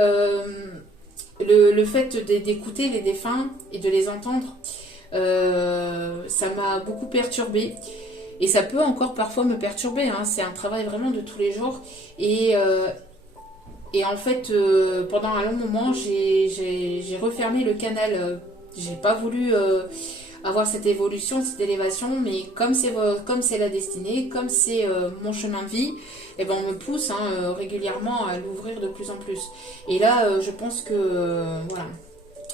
le fait d'écouter les défunts et de les entendre, ça m'a beaucoup perturbée. Et ça peut encore parfois me perturber. Hein. C'est un travail vraiment de tous les jours. Et en fait, pendant un long moment, j'ai refermé le canal. J'ai pas voulu avoir cette évolution, cette élévation, mais comme c'est la destinée, comme c'est mon chemin de vie, et ben on me pousse régulièrement à l'ouvrir de plus en plus. Et là, je pense que voilà.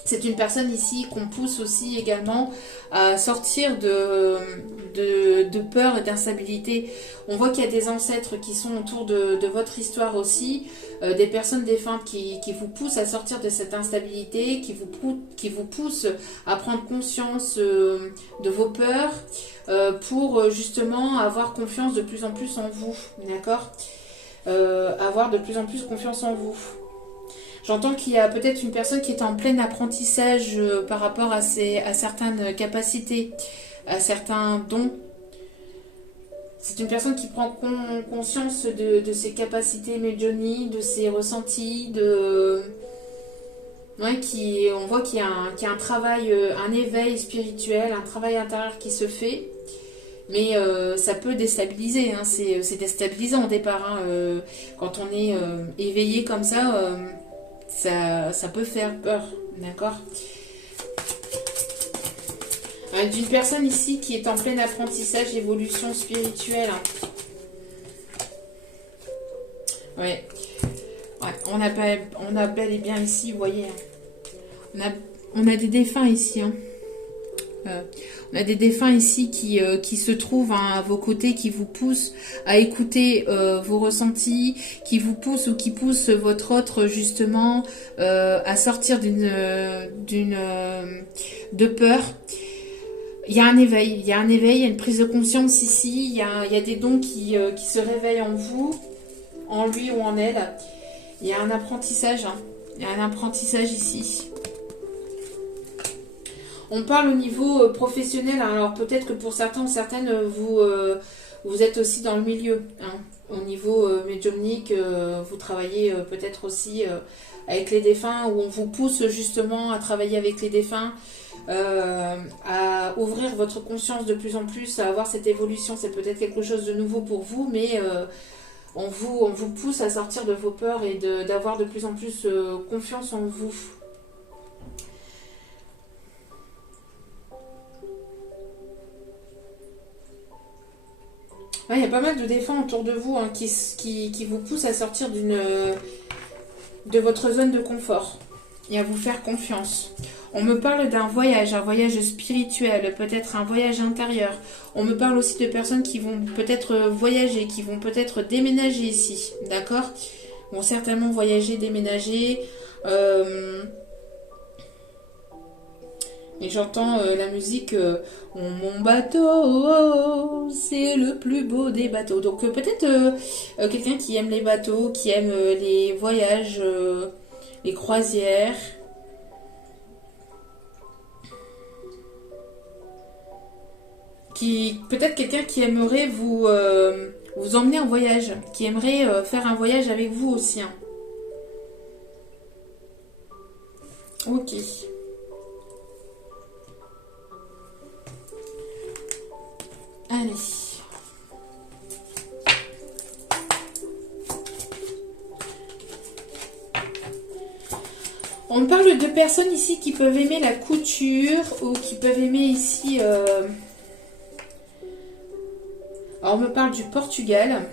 C'est une personne ici qu'on pousse aussi également à sortir de peur et d'instabilité. On voit qu'il y a des ancêtres qui sont autour de votre histoire aussi, des personnes défuntes qui vous poussent à sortir de cette instabilité, qui vous poussent à prendre conscience de vos peurs pour justement avoir confiance de plus en plus en vous, d'accord ? Avoir de plus en plus confiance en vous. J'entends qu'il y a peut-être une personne qui est en plein apprentissage par rapport à certaines capacités, à certains dons. C'est une personne qui prend conscience de ses capacités médiumniques, de ses ressentis, ouais, on voit qu'il y a un travail, un éveil spirituel, un travail intérieur qui se fait. Mais ça peut déstabiliser, hein. C'est déstabilisant au départ. Hein. Quand on est éveillé comme ça... Ça peut faire peur, d'accord ? D'une personne ici qui est en plein apprentissage, évolution spirituelle. Ouais. On a bel et bien ici, vous voyez. On a des défunts ici. Hein. On a des défunts ici qui se trouvent à vos côtés, qui vous poussent à écouter vos ressentis, qui vous poussent ou qui poussent votre autre justement à sortir de peur. Il y a un éveil, il y a une prise de conscience ici, il y a des dons qui se réveillent en vous, en lui ou en elle. Il y a un apprentissage, hein. Il y a un apprentissage ici. On parle au niveau professionnel, alors peut-être que pour certains ou certaines, vous êtes aussi dans le milieu. Hein. Au niveau médiumnique, vous travaillez peut-être aussi avec les défunts, où on vous pousse justement à travailler avec les défunts, à ouvrir votre conscience de plus en plus, à avoir cette évolution. C'est peut-être quelque chose de nouveau pour vous, mais on vous pousse à sortir de vos peurs et d'avoir de plus en plus confiance en vous. Ouais, il y a pas mal de défunts autour de vous, hein, qui vous poussent à sortir de votre zone de confort et à vous faire confiance. On me parle d'un voyage, un voyage spirituel, peut-être un voyage intérieur. On me parle aussi de personnes qui vont peut-être voyager, qui vont peut-être déménager ici, d'accord ? Vont certainement voyager, déménager. Et j'entends la musique Mon bateau, c'est le plus beau des bateaux. Donc peut-être quelqu'un qui aime les bateaux, qui aime les voyages, les croisières. Peut-être quelqu'un qui aimerait vous emmener en voyage, qui aimerait faire un voyage avec vous aussi. Hein. Ok. Allez. On me parle de personnes ici qui peuvent aimer la couture ou qui peuvent aimer ici... Alors on me parle du Portugal.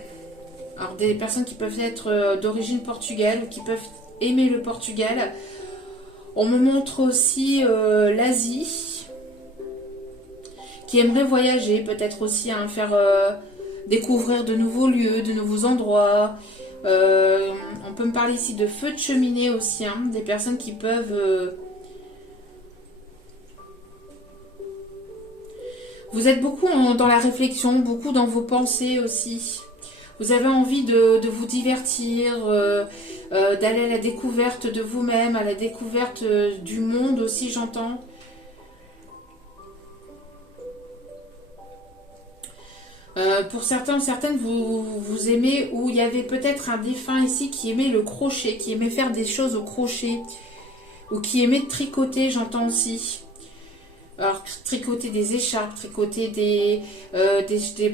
Alors des personnes qui peuvent être d'origine portugaise ou qui peuvent aimer le Portugal. On me montre aussi l'Asie. Qui aimerait voyager, peut-être aussi faire découvrir de nouveaux lieux, de nouveaux endroits. On peut me parler ici de feux de cheminée aussi, hein, des personnes qui peuvent... Vous êtes beaucoup dans la réflexion, beaucoup dans vos pensées aussi. Vous avez envie de vous divertir, d'aller à la découverte de vous-même, à la découverte du monde aussi, j'entends. Pour certains ou certaines, vous aimez, ou il y avait peut-être un défunt ici qui aimait le crochet, qui aimait faire des choses au crochet, ou qui aimait tricoter, j'entends aussi. Alors, tricoter des écharpes, tricoter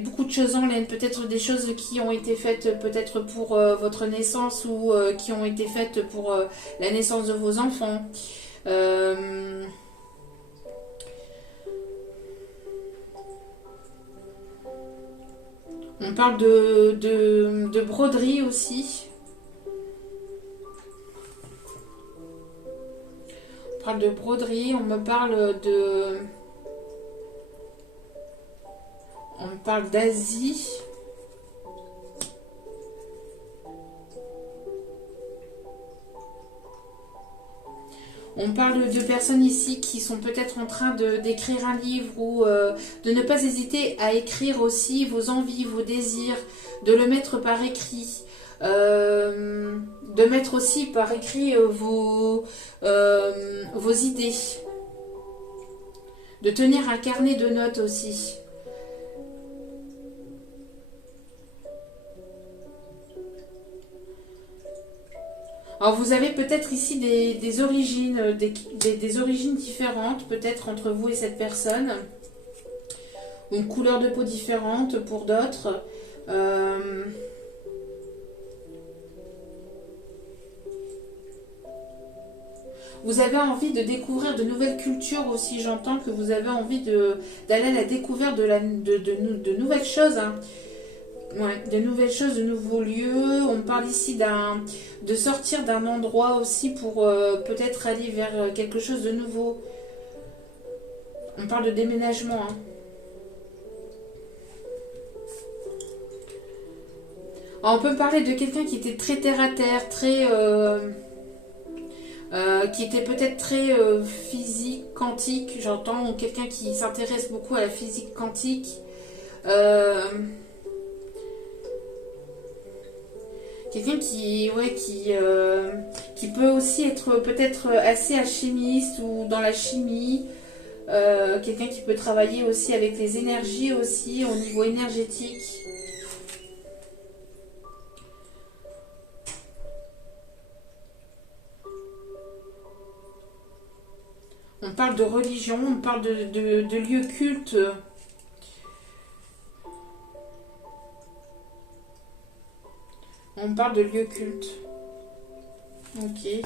beaucoup de choses en laine, peut-être des choses qui ont été faites peut-être pour votre naissance ou qui ont été faites pour la naissance de vos enfants. On parle de broderie aussi. On parle de broderie, on me parle de... On me parle d'Asie. On parle de personnes ici qui sont peut-être en train d'écrire un livre ou de ne pas hésiter à écrire aussi vos envies, vos désirs, de le mettre par écrit. De mettre aussi par écrit vos idées. De tenir un carnet de notes aussi. Alors vous avez peut-être ici des origines, des origines différentes, peut-être entre vous et cette personne. Une couleur de peau différente pour d'autres. Vous avez envie de découvrir de nouvelles cultures aussi. J'entends que vous avez envie d'aller à la découverte de nouvelles choses. Hein. Ouais, de nouvelles choses, de nouveaux lieux. On parle ici de sortir d'un endroit aussi pour peut-être aller vers quelque chose de nouveau. On parle de déménagement. Hein. Alors, on peut parler de quelqu'un qui était très terre à terre, très... qui était peut-être très physique, quantique, j'entends, ou quelqu'un qui s'intéresse beaucoup à la physique quantique. Quelqu'un qui peut aussi être peut-être assez alchimiste ou dans la chimie. Quelqu'un qui peut travailler aussi avec les énergies aussi au niveau énergétique. On parle de religion, on parle de lieux cultes. On parle de lieux cultes. Ok.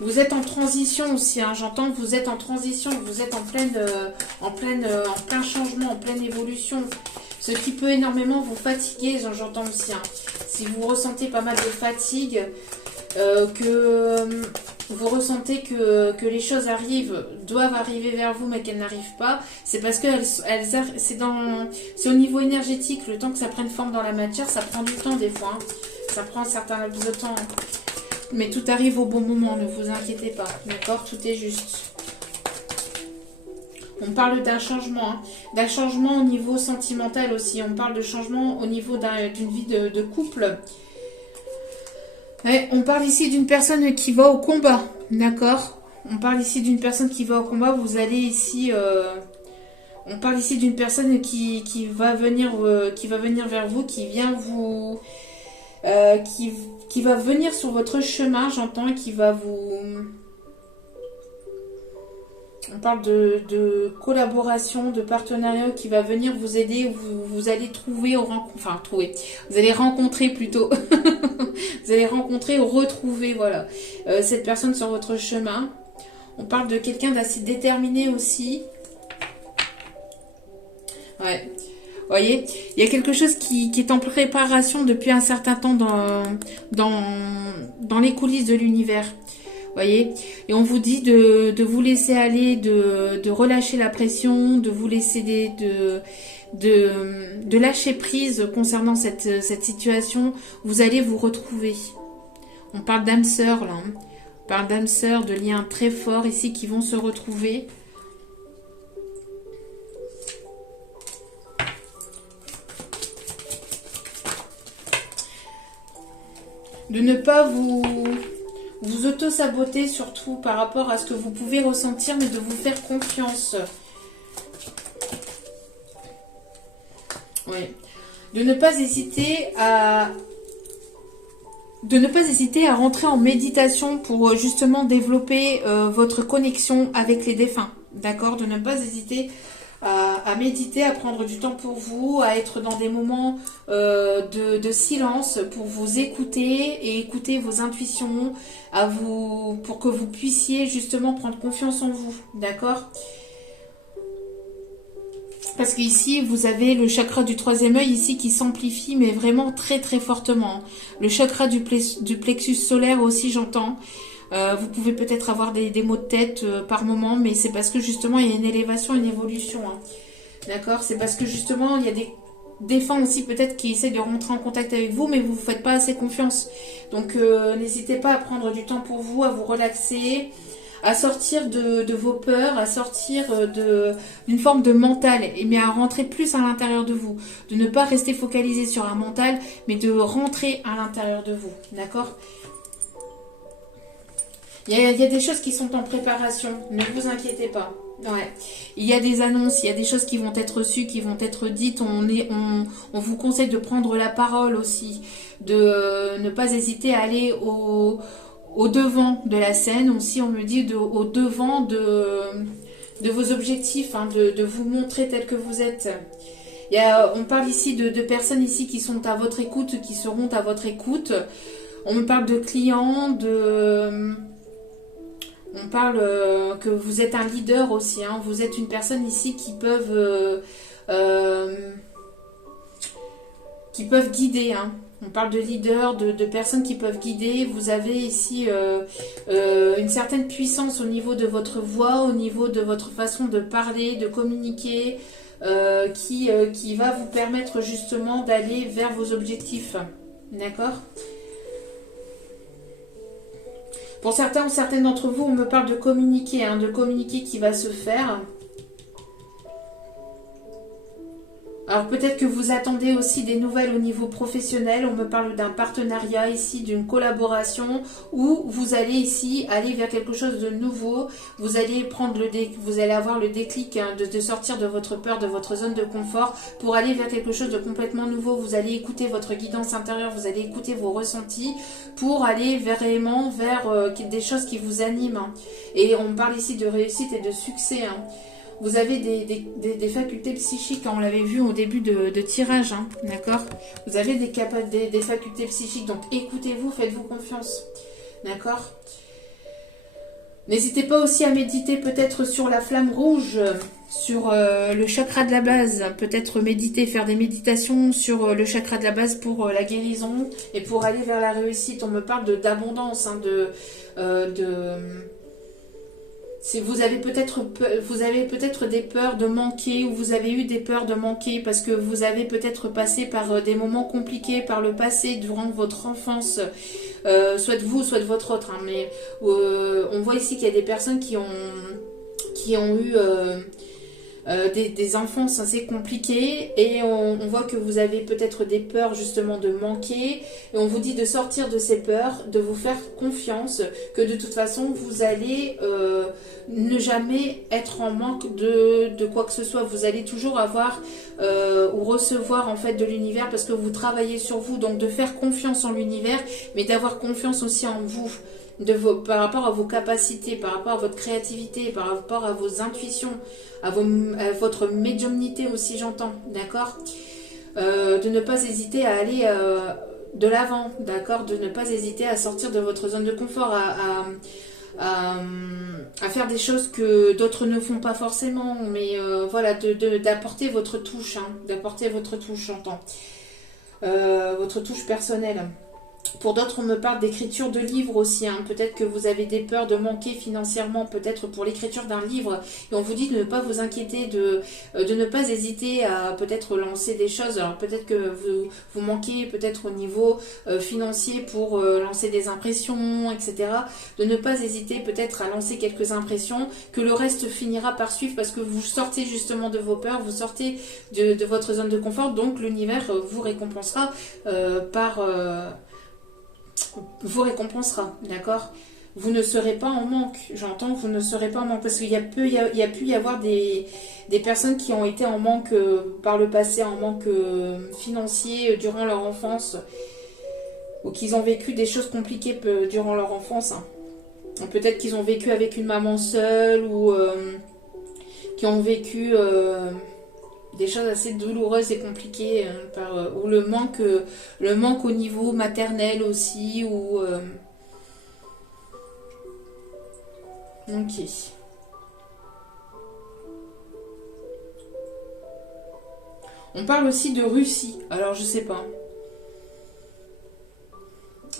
Vous êtes en transition aussi, hein, j'entends que vous êtes en transition, vous êtes en plein changement, en pleine évolution. Ce qui peut énormément vous fatiguer, j'entends aussi. Hein. Si vous ressentez pas mal de fatigue, que vous ressentez que les choses doivent arriver vers vous, mais qu'elles n'arrivent pas, c'est parce que c'est au niveau énergétique, le temps que ça prenne forme dans la matière, ça prend du temps des fois. Hein. Ça prend un certain laps de temps. Mais tout arrive au bon moment, ne vous inquiétez pas. D'accord, tout est juste. On parle d'un changement, hein. D'un changement au niveau sentimental aussi. On parle de changement au niveau d'une vie de couple. Ouais, on parle ici d'une personne qui va au combat, d'accord? On parle ici d'une personne qui va au combat. Vous allez ici... on parle ici d'une personne qui va venir vers vous, qui vient vous... qui va venir sur votre chemin, j'entends, et qui va vous... On parle de collaboration, de partenariat qui va venir vous aider. Vous allez vous allez rencontrer plutôt. Vous allez rencontrer ou retrouver, voilà, cette personne sur votre chemin. On parle de quelqu'un d'assez déterminé aussi. Ouais. Vous voyez, il y a quelque chose qui est en préparation depuis un certain temps dans les coulisses de l'univers. Voyez, et on vous dit de vous laisser aller, de relâcher la pression, de vous laisser de lâcher prise concernant cette situation. Vous allez vous retrouver. On parle d'âme sœur là, hein. On parle d'âme sœur, de liens très forts ici qui vont se retrouver. De ne pas vous Vous auto-sabotez surtout par rapport à ce que vous pouvez ressentir, mais de vous faire confiance. Oui. De ne pas hésiter à rentrer en méditation pour justement développer votre connexion avec les défunts. D'accord? De ne pas hésiter à méditer, à prendre du temps pour vous, à être dans des moments de silence pour vous écouter et écouter vos intuitions, pour que vous puissiez justement prendre confiance en vous. D'accord? Parce qu'ici, vous avez le chakra du troisième œil ici qui s'amplifie, mais vraiment très très fortement. Le chakra du plexus solaire aussi, j'entends. Vous pouvez peut-être avoir des maux de tête par moment, mais c'est parce que justement, il y a une élévation, une évolution. Hein. D'accord? C'est parce que justement, il y a des défunts aussi peut-être qui essaient de rentrer en contact avec vous, mais vous ne vous faites pas assez confiance. Donc, n'hésitez pas à prendre du temps pour vous, à vous relaxer, à sortir de vos peurs, à sortir d'une forme de mental, mais à rentrer plus à l'intérieur de vous. De ne pas rester focalisé sur un mental, mais de rentrer à l'intérieur de vous. D'accord? Il y a des choses qui sont en préparation, ne vous inquiétez pas. Ouais. Il y a des annonces, il y a des choses qui vont être reçues, qui vont être dites. On vous conseille de prendre la parole aussi, de ne pas hésiter à aller au devant de la scène. Aussi, on me dit au devant de vos objectifs, hein, de vous montrer tel que vous êtes. On parle ici de personnes ici qui sont à votre écoute, qui seront à votre écoute. On me parle de clients, on parle que vous êtes un leader aussi. Hein. Vous êtes une personne ici qui peuvent guider. Hein. On parle de leaders, de personnes qui peuvent guider. Vous avez ici une certaine puissance au niveau de votre voix, au niveau de votre façon de parler, de communiquer, qui va vous permettre justement d'aller vers vos objectifs. D'accord ? Pour certains ou certaines d'entre vous, on me parle de communiquer, hein, de communiquer qui va se faire. Alors peut-être que vous attendez aussi des nouvelles au niveau professionnel. On me parle d'un partenariat ici, d'une collaboration où vous allez ici aller vers quelque chose de nouveau. Vous allez avoir le déclic, hein, de sortir de votre peur, de votre zone de confort pour aller vers quelque chose de complètement nouveau. Vous allez écouter votre guidance intérieure, vous allez écouter vos ressentis pour aller vraiment vers des choses qui vous animent. Hein. Et on parle ici de réussite et de succès. Hein. Vous avez des facultés psychiques, on l'avait vu au début de tirage, hein, d'accord? Vous avez des facultés psychiques, donc écoutez-vous, faites-vous confiance, d'accord? N'hésitez pas aussi à méditer peut-être sur la flamme rouge, sur le chakra de la base, peut-être méditer, faire des méditations sur le chakra de la base pour la guérison et pour aller vers la réussite. On me parle d'abondance, hein, si vous avez peut-être des peurs de manquer ou vous avez eu des peurs de manquer parce que vous avez peut-être passé par des moments compliqués par le passé durant votre enfance, soit de vous, soit de votre autre. Hein, mais on voit ici qu'il y a des personnes qui ont eu des enfances assez compliquées et on voit que vous avez peut-être des peurs justement de manquer et on vous dit de sortir de ces peurs, de vous faire confiance, que de toute façon vous allez ne jamais être en manque de quoi que ce soit. Vous allez toujours avoir ou recevoir en fait de l'univers parce que vous travaillez sur vous, donc de faire confiance en l'univers mais d'avoir confiance aussi en vous. Par rapport à vos capacités, par rapport à votre créativité, par rapport à vos intuitions, à votre médiumnité aussi, j'entends, d'accord, de ne pas hésiter à aller de l'avant, d'accord, de ne pas hésiter à sortir de votre zone de confort, à faire des choses que d'autres ne font pas forcément, mais voilà, d'apporter votre touche, hein, j'entends, votre touche personnelle. Pour d'autres, on me parle d'écriture de livres aussi. Hein. Peut-être que vous avez des peurs de manquer financièrement, peut-être pour l'écriture d'un livre. Et on vous dit de ne pas vous inquiéter, de ne pas hésiter à peut-être lancer des choses. Alors peut-être que vous manquez peut-être au niveau financier pour lancer des impressions, etc. De ne pas hésiter peut-être à lancer quelques impressions, que le reste finira par suivre parce que vous sortez justement de vos peurs, vous sortez de votre zone de confort. Donc l'univers vous récompensera vous récompensera, d'accord? Vous ne serez pas en manque, j'entends que vous ne serez pas en manque, parce qu'il y a pu y avoir des personnes qui ont été en manque par le passé, en manque financier durant leur enfance, ou qu'ils ont vécu des choses compliquées durant leur enfance. Hein. Peut-être qu'ils ont vécu avec une maman seule, ou qui ont vécu des choses assez douloureuses et compliquées, ou le manque au niveau maternel aussi, ou... Ok. On parle aussi de Russie. Alors, je sais pas.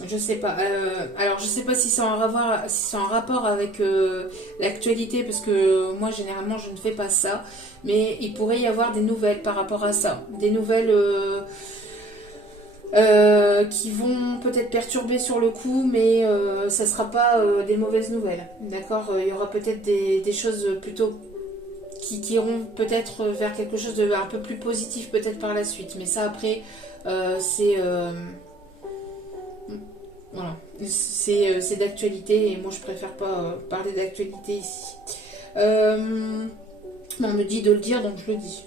Je sais pas. Alors, je sais pas si c'est en rapport avec l'actualité, parce que moi, généralement, je ne fais pas ça. Mais il pourrait y avoir des nouvelles par rapport à ça. Des nouvelles qui vont peut-être perturber sur le coup, mais ça ne sera pas des mauvaises nouvelles. D'accord. Il y aura peut-être des choses plutôt qui iront peut-être vers quelque chose de un peu plus positif peut-être par la suite. Mais ça, après, c'est... voilà. C'est d'actualité, et moi, je préfère pas parler d'actualité ici. On me dit de le dire, donc je le dis.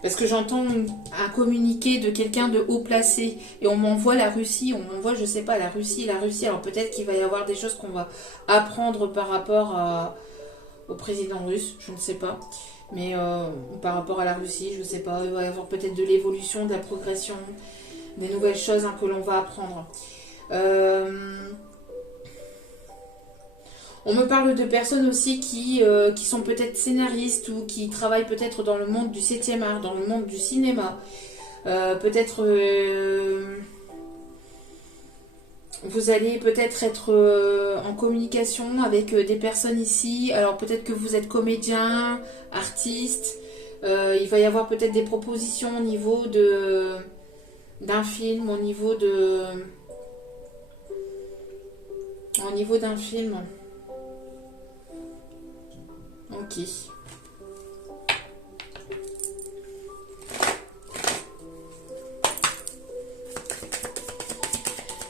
Parce que j'entends un communiqué de quelqu'un de haut placé, et on m'envoie la Russie, on m'envoie, je sais pas, la Russie. Alors peut-être qu'il va y avoir des choses qu'on va apprendre par rapport au président russe, je ne sais pas. Mais par rapport à la Russie, je ne sais pas, il va y avoir peut-être de l'évolution, de la progression, des nouvelles choses que l'on va apprendre. On me parle de personnes aussi qui sont peut-être scénaristes, ou qui travaillent peut-être dans le monde du 7e art, dans le monde du cinéma. Peut-être vous allez peut-être être en communication avec des personnes ici. Alors peut-être que vous êtes comédien, artiste. Il va y avoir peut-être des propositions au niveau d'un film, au niveau d'un film. Ok.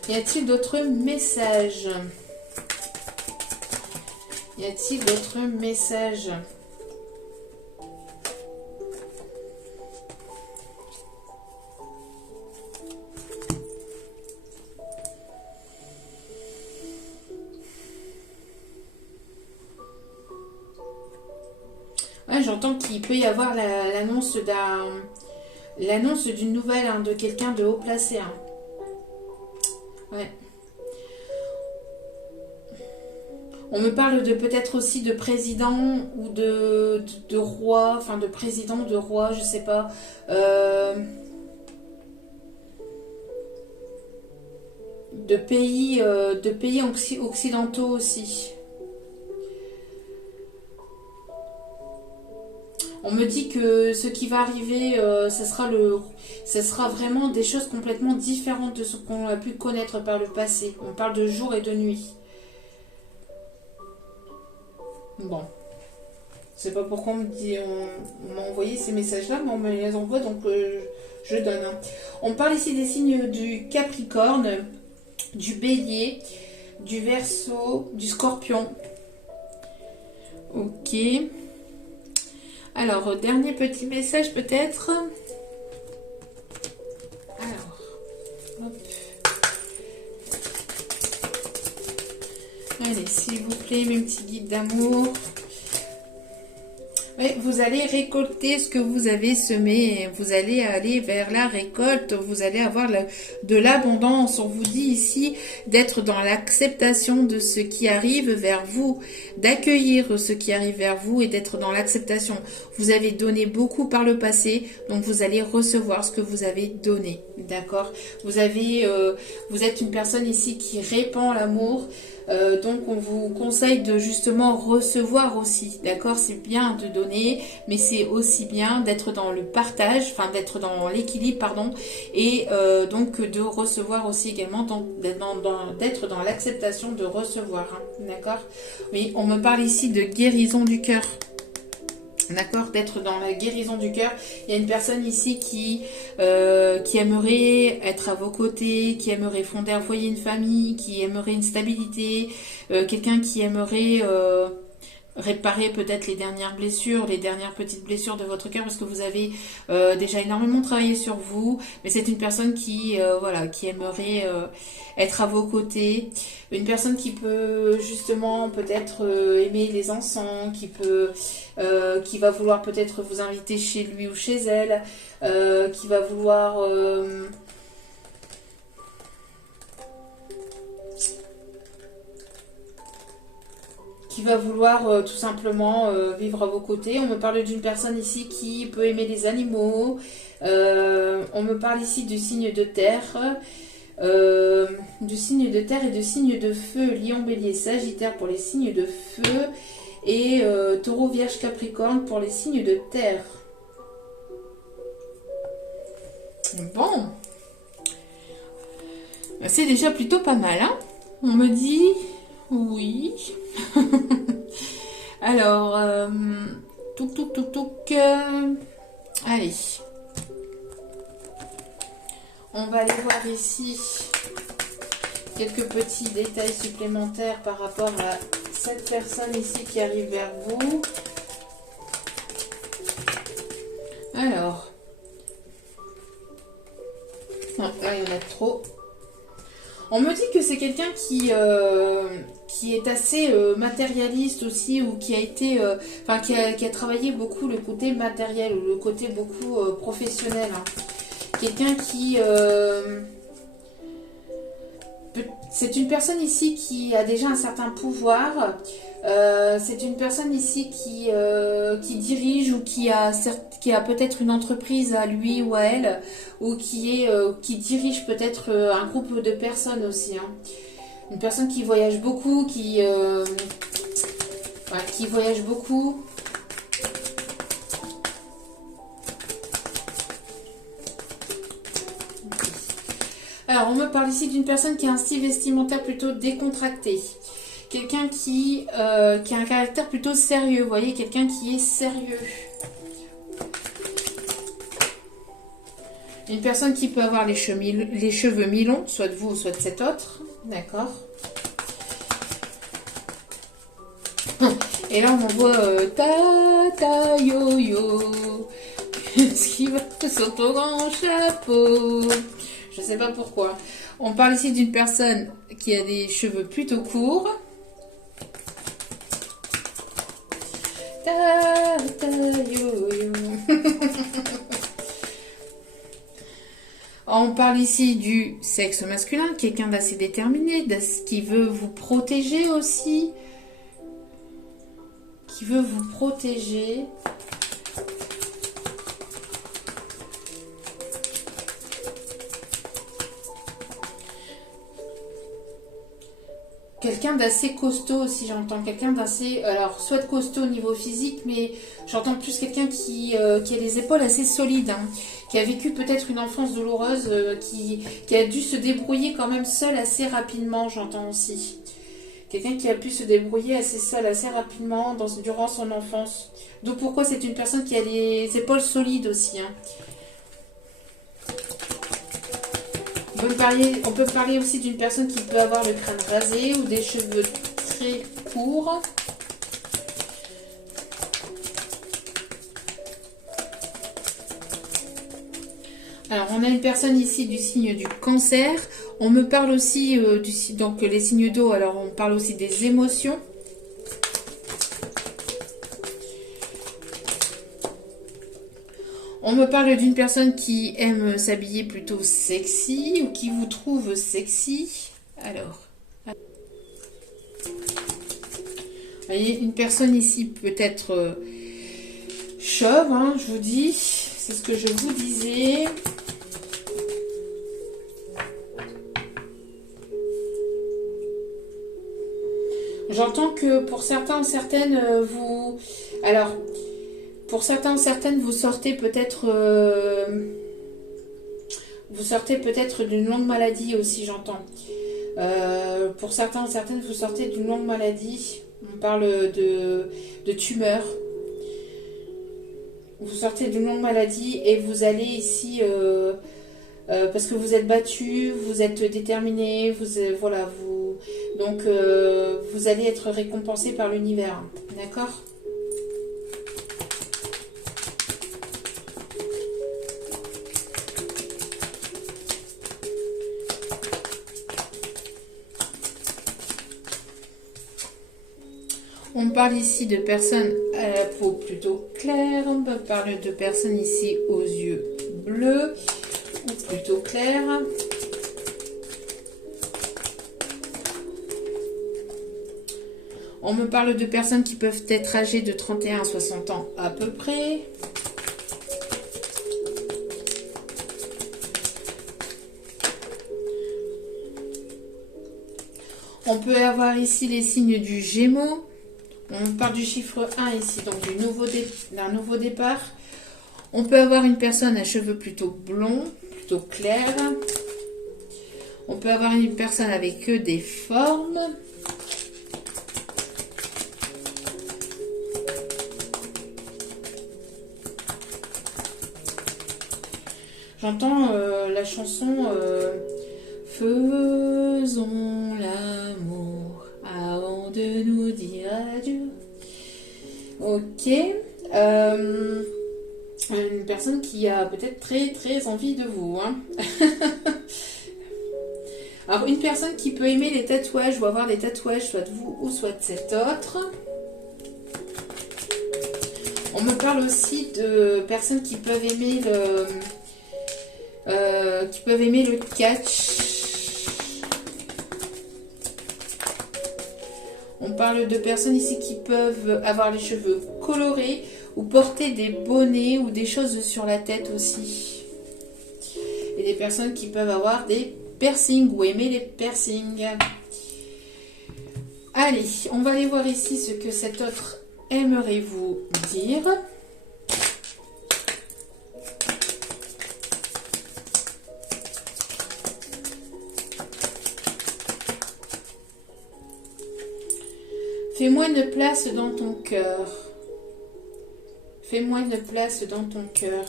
Y a-t-il d'autres messages? Y a-t-il d'autres messages? Ouais, j'entends qu'il peut y avoir l'annonce d'une nouvelle, hein, de quelqu'un de haut placé. Hein. Ouais. On me parle de peut-être aussi de président, ou de roi, enfin de président, de roi, je sais pas. De pays occidentaux aussi. On me dit que ce qui va arriver, ce sera vraiment des choses complètement différentes de ce qu'on a pu connaître par le passé. On parle de jour et de nuit. Bon. Je sais pas pourquoi on m'a envoyé ces messages-là, mais on me les envoie, donc je donne. Hein. On parle ici des signes du Capricorne, du Bélier, du Verseau, du Scorpion. Ok. Alors, dernier petit message peut-être. Alors, hop. Allez, s'il vous plaît, mes petits guides d'amour. Oui, vous allez récolter ce que vous avez semé. Vous allez aller vers la récolte. Vous allez avoir de l'abondance. On vous dit ici d'être dans l'acceptation de ce qui arrive vers vous, d'accueillir ce qui arrive vers vous et d'être dans l'acceptation. Vous avez donné beaucoup par le passé, donc vous allez recevoir ce que vous avez donné. D'accord ? Vous êtes une personne ici qui répand l'amour. Donc on vous conseille de justement recevoir aussi, d'accord? C'est bien de donner, mais c'est aussi bien d'être dans le partage, enfin d'être dans l'équilibre, pardon, et donc de recevoir aussi également, d'être dans l'acceptation de recevoir, hein, d'accord? Oui, on me parle ici de guérison du cœur. D'accord, d'être dans la guérison du cœur. Il y a une personne ici qui aimerait être à vos côtés, qui aimerait fonder un foyer, une famille, qui aimerait une stabilité, quelqu'un qui aimerait réparer peut-être les dernières blessures, les dernières petites blessures de votre cœur, parce que vous avez déjà énormément travaillé sur vous, mais c'est une personne qui voilà, qui aimerait être à vos côtés, une personne qui peut justement peut-être aimer les encens, qui va vouloir peut-être vous inviter chez lui ou chez elle, qui va vouloir tout simplement vivre à vos côtés. On me parle d'une personne ici qui peut aimer les animaux. On me parle ici du signe de terre. Du signe de terre et du signe de feu. Lion, bélier, sagittaire pour les signes de feu. Et taureau, vierge, capricorne pour les signes de terre. Bon. C'est déjà plutôt pas mal, hein. On me dit... Oui. Alors, allez. On va aller voir ici quelques petits détails supplémentaires par rapport à cette personne ici qui arrive vers vous. Alors. Non, là, il y en a trop. On me dit que c'est quelqu'un qui est assez matérialiste aussi, ou qui a été, qui a travaillé beaucoup le côté matériel, ou le côté beaucoup professionnel. Hein. Quelqu'un qui... c'est une personne ici qui a déjà un certain pouvoir. C'est une personne ici qui dirige, ou qui a peut-être une entreprise à lui ou à elle, ou qui dirige peut-être un groupe de personnes aussi. Hein. Une personne qui voyage beaucoup, qui voyage beaucoup. Alors, on me parle ici d'une personne qui a un style vestimentaire plutôt décontracté. Quelqu'un qui a un caractère plutôt sérieux. Vous voyez, quelqu'un qui est sérieux. Une personne qui peut avoir les cheveux mi-longs, soit de vous, soit de cet autre. D'accord. Et là, on voit ta yo-yo. Ce qui va sur ton grand chapeau. Je ne sais pas pourquoi. On parle ici d'une personne qui a des cheveux plutôt courts. Ta yo-yo. On parle ici du sexe masculin, quelqu'un d'assez déterminé, qui veut vous protéger aussi. Qui veut vous protéger. Quelqu'un d'assez costaud aussi, j'entends. Quelqu'un d'assez... Alors, soit de costaud au niveau physique, mais j'entends plus quelqu'un qui a les épaules assez solides, hein, qui a vécu peut-être une enfance douloureuse, qui a dû se débrouiller quand même seul assez rapidement, j'entends aussi. Quelqu'un qui a pu se débrouiller assez seul, assez rapidement durant son enfance. D'où pourquoi c'est une personne qui a les épaules solides aussi, hein. On peut parler aussi d'une personne qui peut avoir le crâne rasé ou des cheveux très courts. Alors, on a une personne ici du signe du cancer. On me parle aussi donc les signes d'eau. Alors, on parle aussi des émotions. On me parle d'une personne qui aime s'habiller plutôt sexy ou qui vous trouve sexy. Alors, vous voyez, une personne ici peut-être chauve, hein, je vous dis. C'est ce que je vous disais. J'entends que pour certains ou certaines, vous... Alors... Pour certains ou certaines, vous sortez peut-être d'une longue maladie aussi, j'entends. Pour certains ou certaines, vous sortez d'une longue maladie. On parle de tumeur. Vous sortez d'une longue maladie et vous allez ici, parce que vous êtes battu, vous êtes déterminé, voilà, donc vous allez être récompensé par l'univers. D'accord ? On parle ici de personnes à la peau plutôt claire, on peut parler de personnes ici aux yeux bleus ou plutôt clairs. On me parle de personnes qui peuvent être âgées de 31 à 60 ans à peu près. On peut avoir ici les signes du Gémeaux. On parle du chiffre 1 ici, donc d'un nouveau départ. On peut avoir une personne à cheveux plutôt blonds, plutôt clairs. On peut avoir une personne avec des formes. J'entends la chanson Faisons l'amour avant de nous dire adieu. Ok. Une personne qui a peut-être très très envie de vous. Hein. Alors une personne qui peut aimer les tatouages ou avoir des tatouages, soit de vous ou soit de cet autre. On me parle aussi de personnes qui peuvent aimer le catch. On parle de personnes ici qui peuvent avoir les cheveux colorés ou porter des bonnets ou des choses sur la tête aussi. Et des personnes qui peuvent avoir des piercings ou aimer les piercings. Allez, on va aller voir ici ce que cet autre aimerait vous dire. Fais-moi une place dans ton cœur. Fais-moi une place dans ton cœur.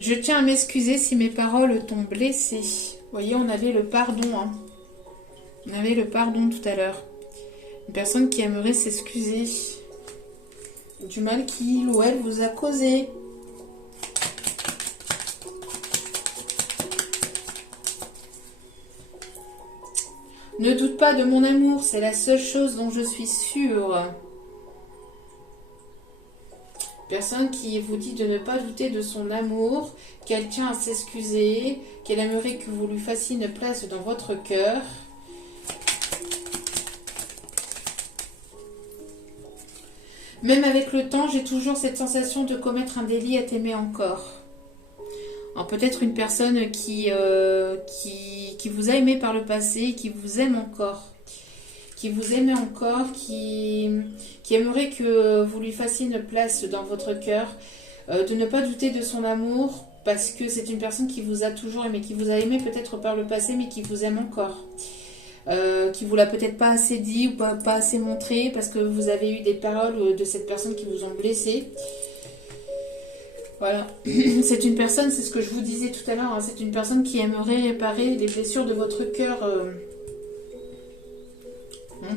Je tiens à m'excuser si mes paroles t'ont blessé. Vous voyez, on avait le pardon. Hein. On avait le pardon tout à l'heure. Une personne qui aimerait s'excuser du mal qu'il ou elle vous a causé. Ne doute pas de mon amour, c'est la seule chose dont je suis sûre. Personne qui vous dit de ne pas douter de son amour, qu'elle tient à s'excuser, qu'elle aimerait que vous lui fassiez une place dans votre cœur. Même avec le temps, j'ai toujours cette sensation de commettre un délit à t'aimer encore. Alors peut-être une personne qui vous a aimé par le passé, qui vous aime encore. Qui vous aimait encore, qui aimerait que vous lui fassiez une place dans votre cœur. De ne pas douter de son amour, parce que c'est une personne qui vous a toujours aimé, qui vous a aimé peut-être par le passé, mais qui vous aime encore. Qui vous l'a peut-être pas assez dit ou pas assez montré, parce que vous avez eu des paroles de cette personne qui vous ont blessé. Voilà, c'est une personne, c'est ce que je vous disais tout à l'heure, hein, c'est une personne qui aimerait réparer les blessures de votre cœur,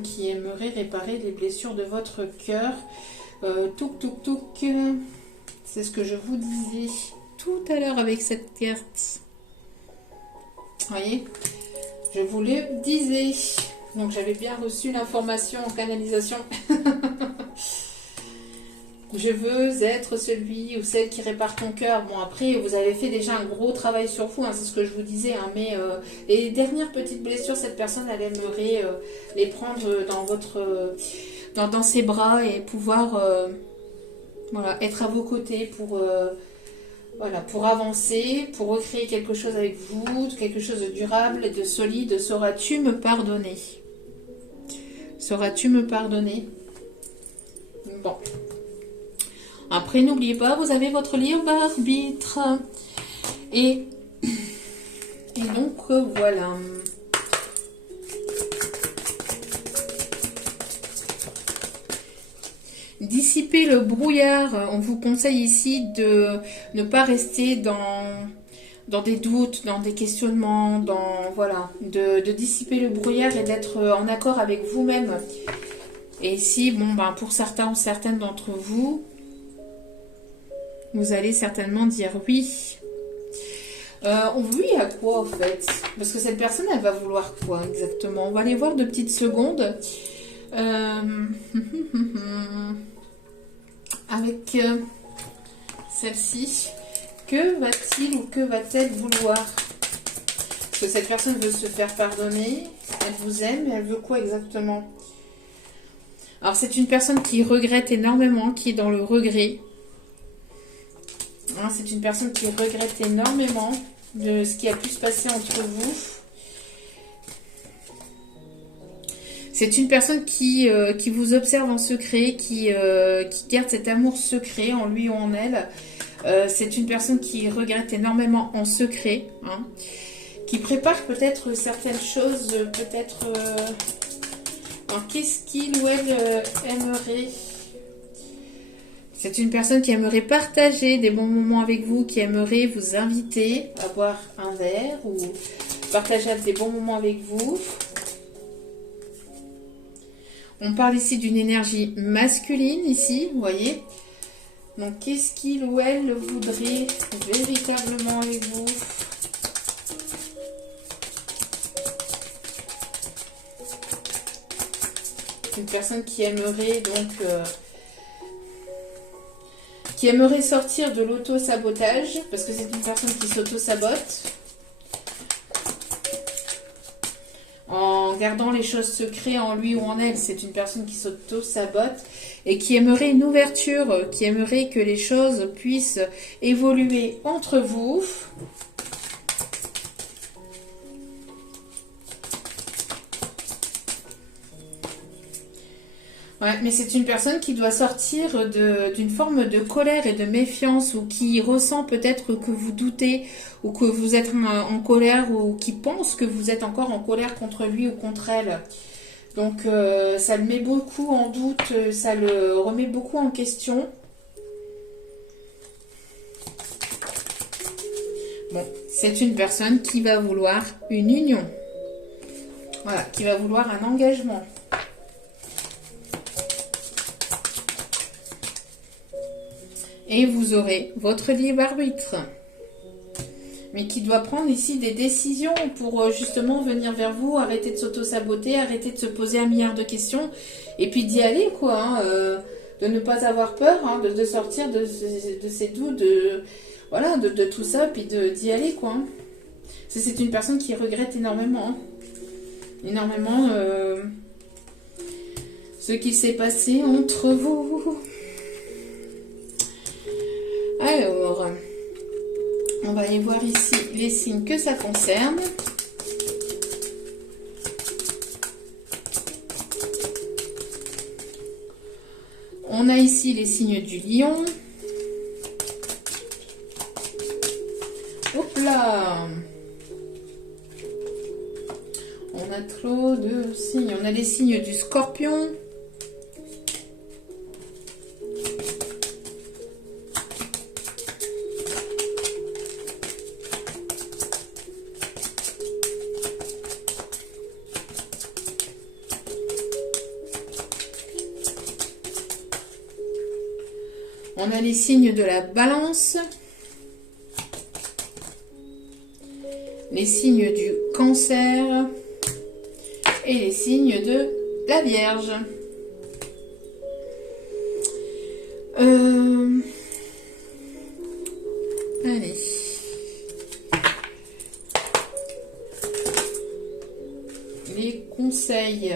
qui aimerait réparer les blessures de votre cœur. Touk touk touk, c'est ce que je vous disais tout à l'heure avec cette carte. Voyez, je vous le disais, donc j'avais bien reçu l'information en canalisation. Je veux être celui ou celle qui répare ton cœur. Bon, après, vous avez fait déjà un gros travail sur vous, hein, c'est ce que je vous disais. Hein, mais les dernières petites blessures, cette personne, elle aimerait les prendre dans ses bras et pouvoir voilà, être à vos côtés pour avancer, pour recréer quelque chose avec vous, quelque chose de durable et de solide. Sauras-tu me pardonner? Sauras-tu me pardonner? Bon. Après, n'oubliez pas, vous avez votre libre arbitre. Et donc, voilà. Dissiper le brouillard. On vous conseille ici de ne pas rester dans des doutes, dans des questionnements, voilà, de dissiper le brouillard et d'être en accord avec vous-même. Et ici, bon, ben, pour certains ou certaines d'entre vous, vous allez certainement dire oui. Oui à quoi en fait? Parce que cette personne, elle va vouloir quoi exactement? On va aller voir 2 petites secondes. Avec celle-ci, que va-t-il ou que va-t-elle vouloir? Parce que cette personne veut se faire pardonner, elle vous aime, mais elle veut quoi exactement? Alors c'est une personne qui regrette énormément, qui est dans le regret. Hein, c'est une personne qui regrette énormément de ce qui a pu se passer entre vous. C'est une personne qui vous observe en secret, qui garde cet amour secret en lui ou en elle. C'est une personne qui regrette énormément en secret, hein, qui prépare peut-être certaines choses, peut-être... qu'est-ce qu'il ou elle aimerait? C'est une personne qui aimerait partager des bons moments avec vous, qui aimerait vous inviter à boire un verre ou partager des bons moments avec vous. On parle ici d'une énergie masculine, ici, vous voyez. Donc, qu'est-ce qu'il ou elle voudrait véritablement avec vous? Une personne qui aimerait donc... qui aimerait sortir de l'auto-sabotage, parce que c'est une personne qui s'auto-sabote. En gardant les choses secrètes en lui ou en elle, c'est une personne qui s'auto-sabote et qui aimerait une ouverture, qui aimerait que les choses puissent évoluer entre vous. Ouais, mais c'est une personne qui doit sortir d'une forme de colère et de méfiance, ou qui ressent peut-être que vous doutez ou que vous êtes en colère, ou qui pense que vous êtes encore en colère contre lui ou contre elle. Donc ça le met beaucoup en doute, ça le remet beaucoup en question. Bon, c'est une personne qui va vouloir une union. Voilà, qui va vouloir un engagement. Et vous aurez votre libre arbitre. Mais qui doit prendre ici des décisions pour justement venir vers vous, arrêter de s'auto-saboter, arrêter de se poser 1 milliard de questions, et puis d'y aller, quoi. Hein, de ne pas avoir peur, hein, de sortir de ces doutes, voilà, de tout ça, puis d'y aller, quoi. Hein. C'est une personne qui regrette énormément. Hein. Énormément ce qui s'est passé entre vous. Alors, on va aller voir ici les signes que ça concerne. On a ici les signes du lion. Hop là! On a trop de signes. On a les signes du scorpion. On a les signes de la balance, les signes du cancer et les signes de la Vierge. Allez. Les conseils.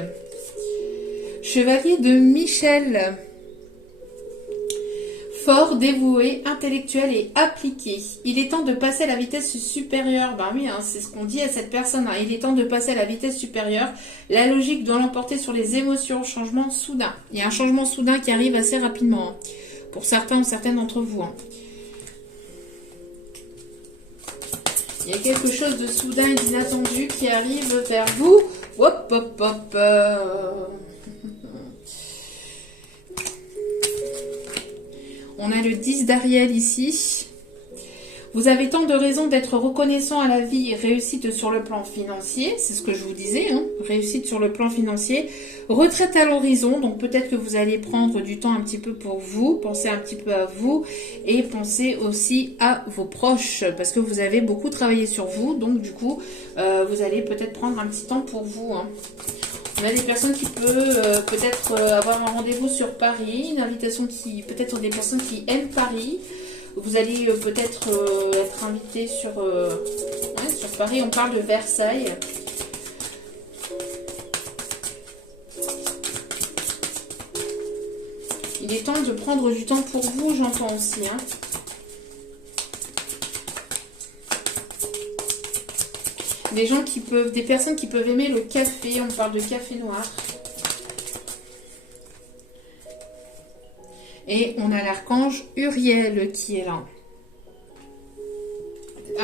Chevalier de Michel. Fort, dévoué, intellectuel et appliqué. Il est temps de passer à la vitesse supérieure. Ben oui, hein, c'est ce qu'on dit à cette personne. Hein. Il est temps de passer à la vitesse supérieure. La logique doit l'emporter sur les émotions. Changement soudain. Il y a un changement soudain qui arrive assez rapidement. Hein, pour certains ou certaines d'entre vous. Hein. Il y a quelque chose de soudain et d'inattendu qui arrive vers vous. Hop, hop, hop. On a le 10 d'Ariel ici. Vous avez tant de raisons d'être reconnaissant à la vie et réussite sur le plan financier. C'est ce que je vous disais, hein, réussite sur le plan financier. Retraite à l'horizon, donc peut-être que vous allez prendre du temps un petit peu pour vous, penser un petit peu à vous et penser aussi à vos proches parce que vous avez beaucoup travaillé sur vous. Donc du coup, vous allez peut-être prendre un petit temps pour vous. Hein. On a des personnes qui peuvent peut-être avoir un rendez-vous sur Paris, une invitation qui peut-être des personnes qui aiment Paris. Vous allez peut-être être invité sur Paris. On parle de Versailles. Il est temps de prendre du temps pour vous, j'entends aussi. Hein. Des personnes qui peuvent aimer le café. On parle de café noir. Et on a l'archange Uriel qui est là.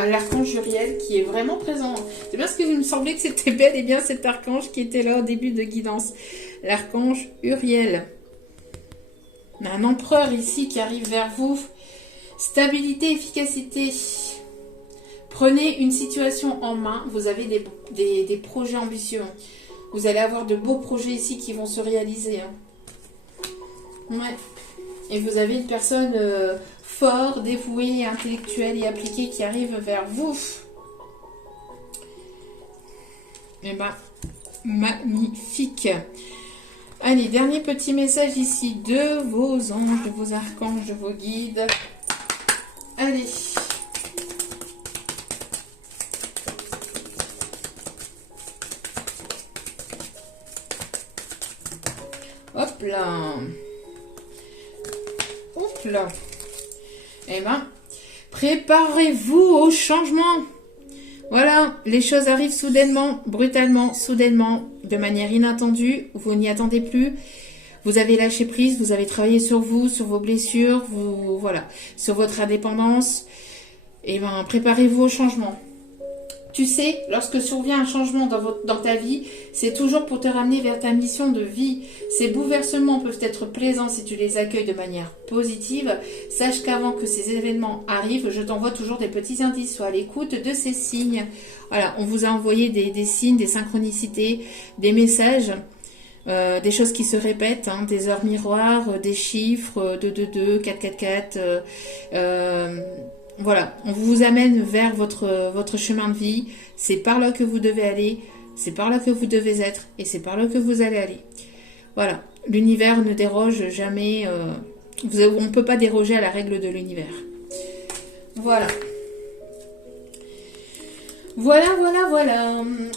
L'archange Uriel qui est vraiment présent. C'est bien ce que il me semblait que c'était bel et bien cet archange qui était là au début de guidance. L'archange Uriel. On a un empereur ici qui arrive vers vous. Stabilité, efficacité. Prenez une situation en main. Vous avez des projets ambitieux. Vous allez avoir de beaux projets ici qui vont se réaliser. Ouais. Et vous avez une personne fort, dévouée, intellectuelle et appliquée qui arrive vers vous. Eh ben, magnifique. Allez, dernier petit message ici de vos anges, de vos archanges, de vos guides. Allez. Hop là. Hop là. Eh ben, préparez-vous au changement. Voilà, les choses arrivent soudainement, brutalement, soudainement, de manière inattendue. Vous n'y attendez plus. Vous avez lâché prise, vous avez travaillé sur vous, sur vos blessures, voilà, sur votre indépendance. Eh ben, préparez-vous au changement. Tu sais, lorsque survient un changement dans ta vie, c'est toujours pour te ramener vers ta mission de vie. Ces bouleversements peuvent être plaisants si tu les accueilles de manière positive. Sache qu'avant que ces événements arrivent, je t'envoie toujours des petits indices. Sois à l'écoute de ces signes. Voilà, on vous a envoyé des signes, des synchronicités, des messages, des choses qui se répètent, hein, des heures miroirs, des chiffres, 222, 444, voilà, on vous amène vers votre chemin de vie. C'est par là que vous devez aller, c'est par là que vous devez être, et c'est par là que vous allez aller. Voilà, l'univers ne déroge jamais, on ne peut pas déroger à la règle de l'univers. Voilà. Voilà.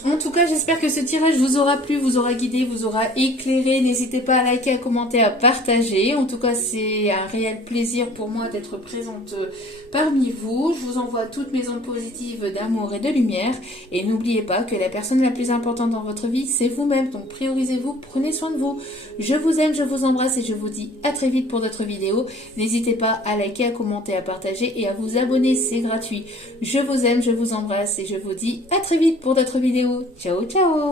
En tout cas, j'espère que ce tirage vous aura plu, vous aura guidé, vous aura éclairé. N'hésitez pas à liker, à commenter, à partager. En tout cas, c'est un réel plaisir pour moi d'être présente parmi vous. Je vous envoie toutes mes ondes positives d'amour et de lumière. Et n'oubliez pas que la personne la plus importante dans votre vie, c'est vous-même. Donc, priorisez-vous, prenez soin de vous. Je vous aime, je vous embrasse et je vous dis à très vite pour d'autres vidéos. N'hésitez pas à liker, à commenter, à partager et à vous abonner, c'est gratuit. Je vous aime, je vous embrasse et je vous dis à très vite pour d'autres vidéos. Ciao, ciao!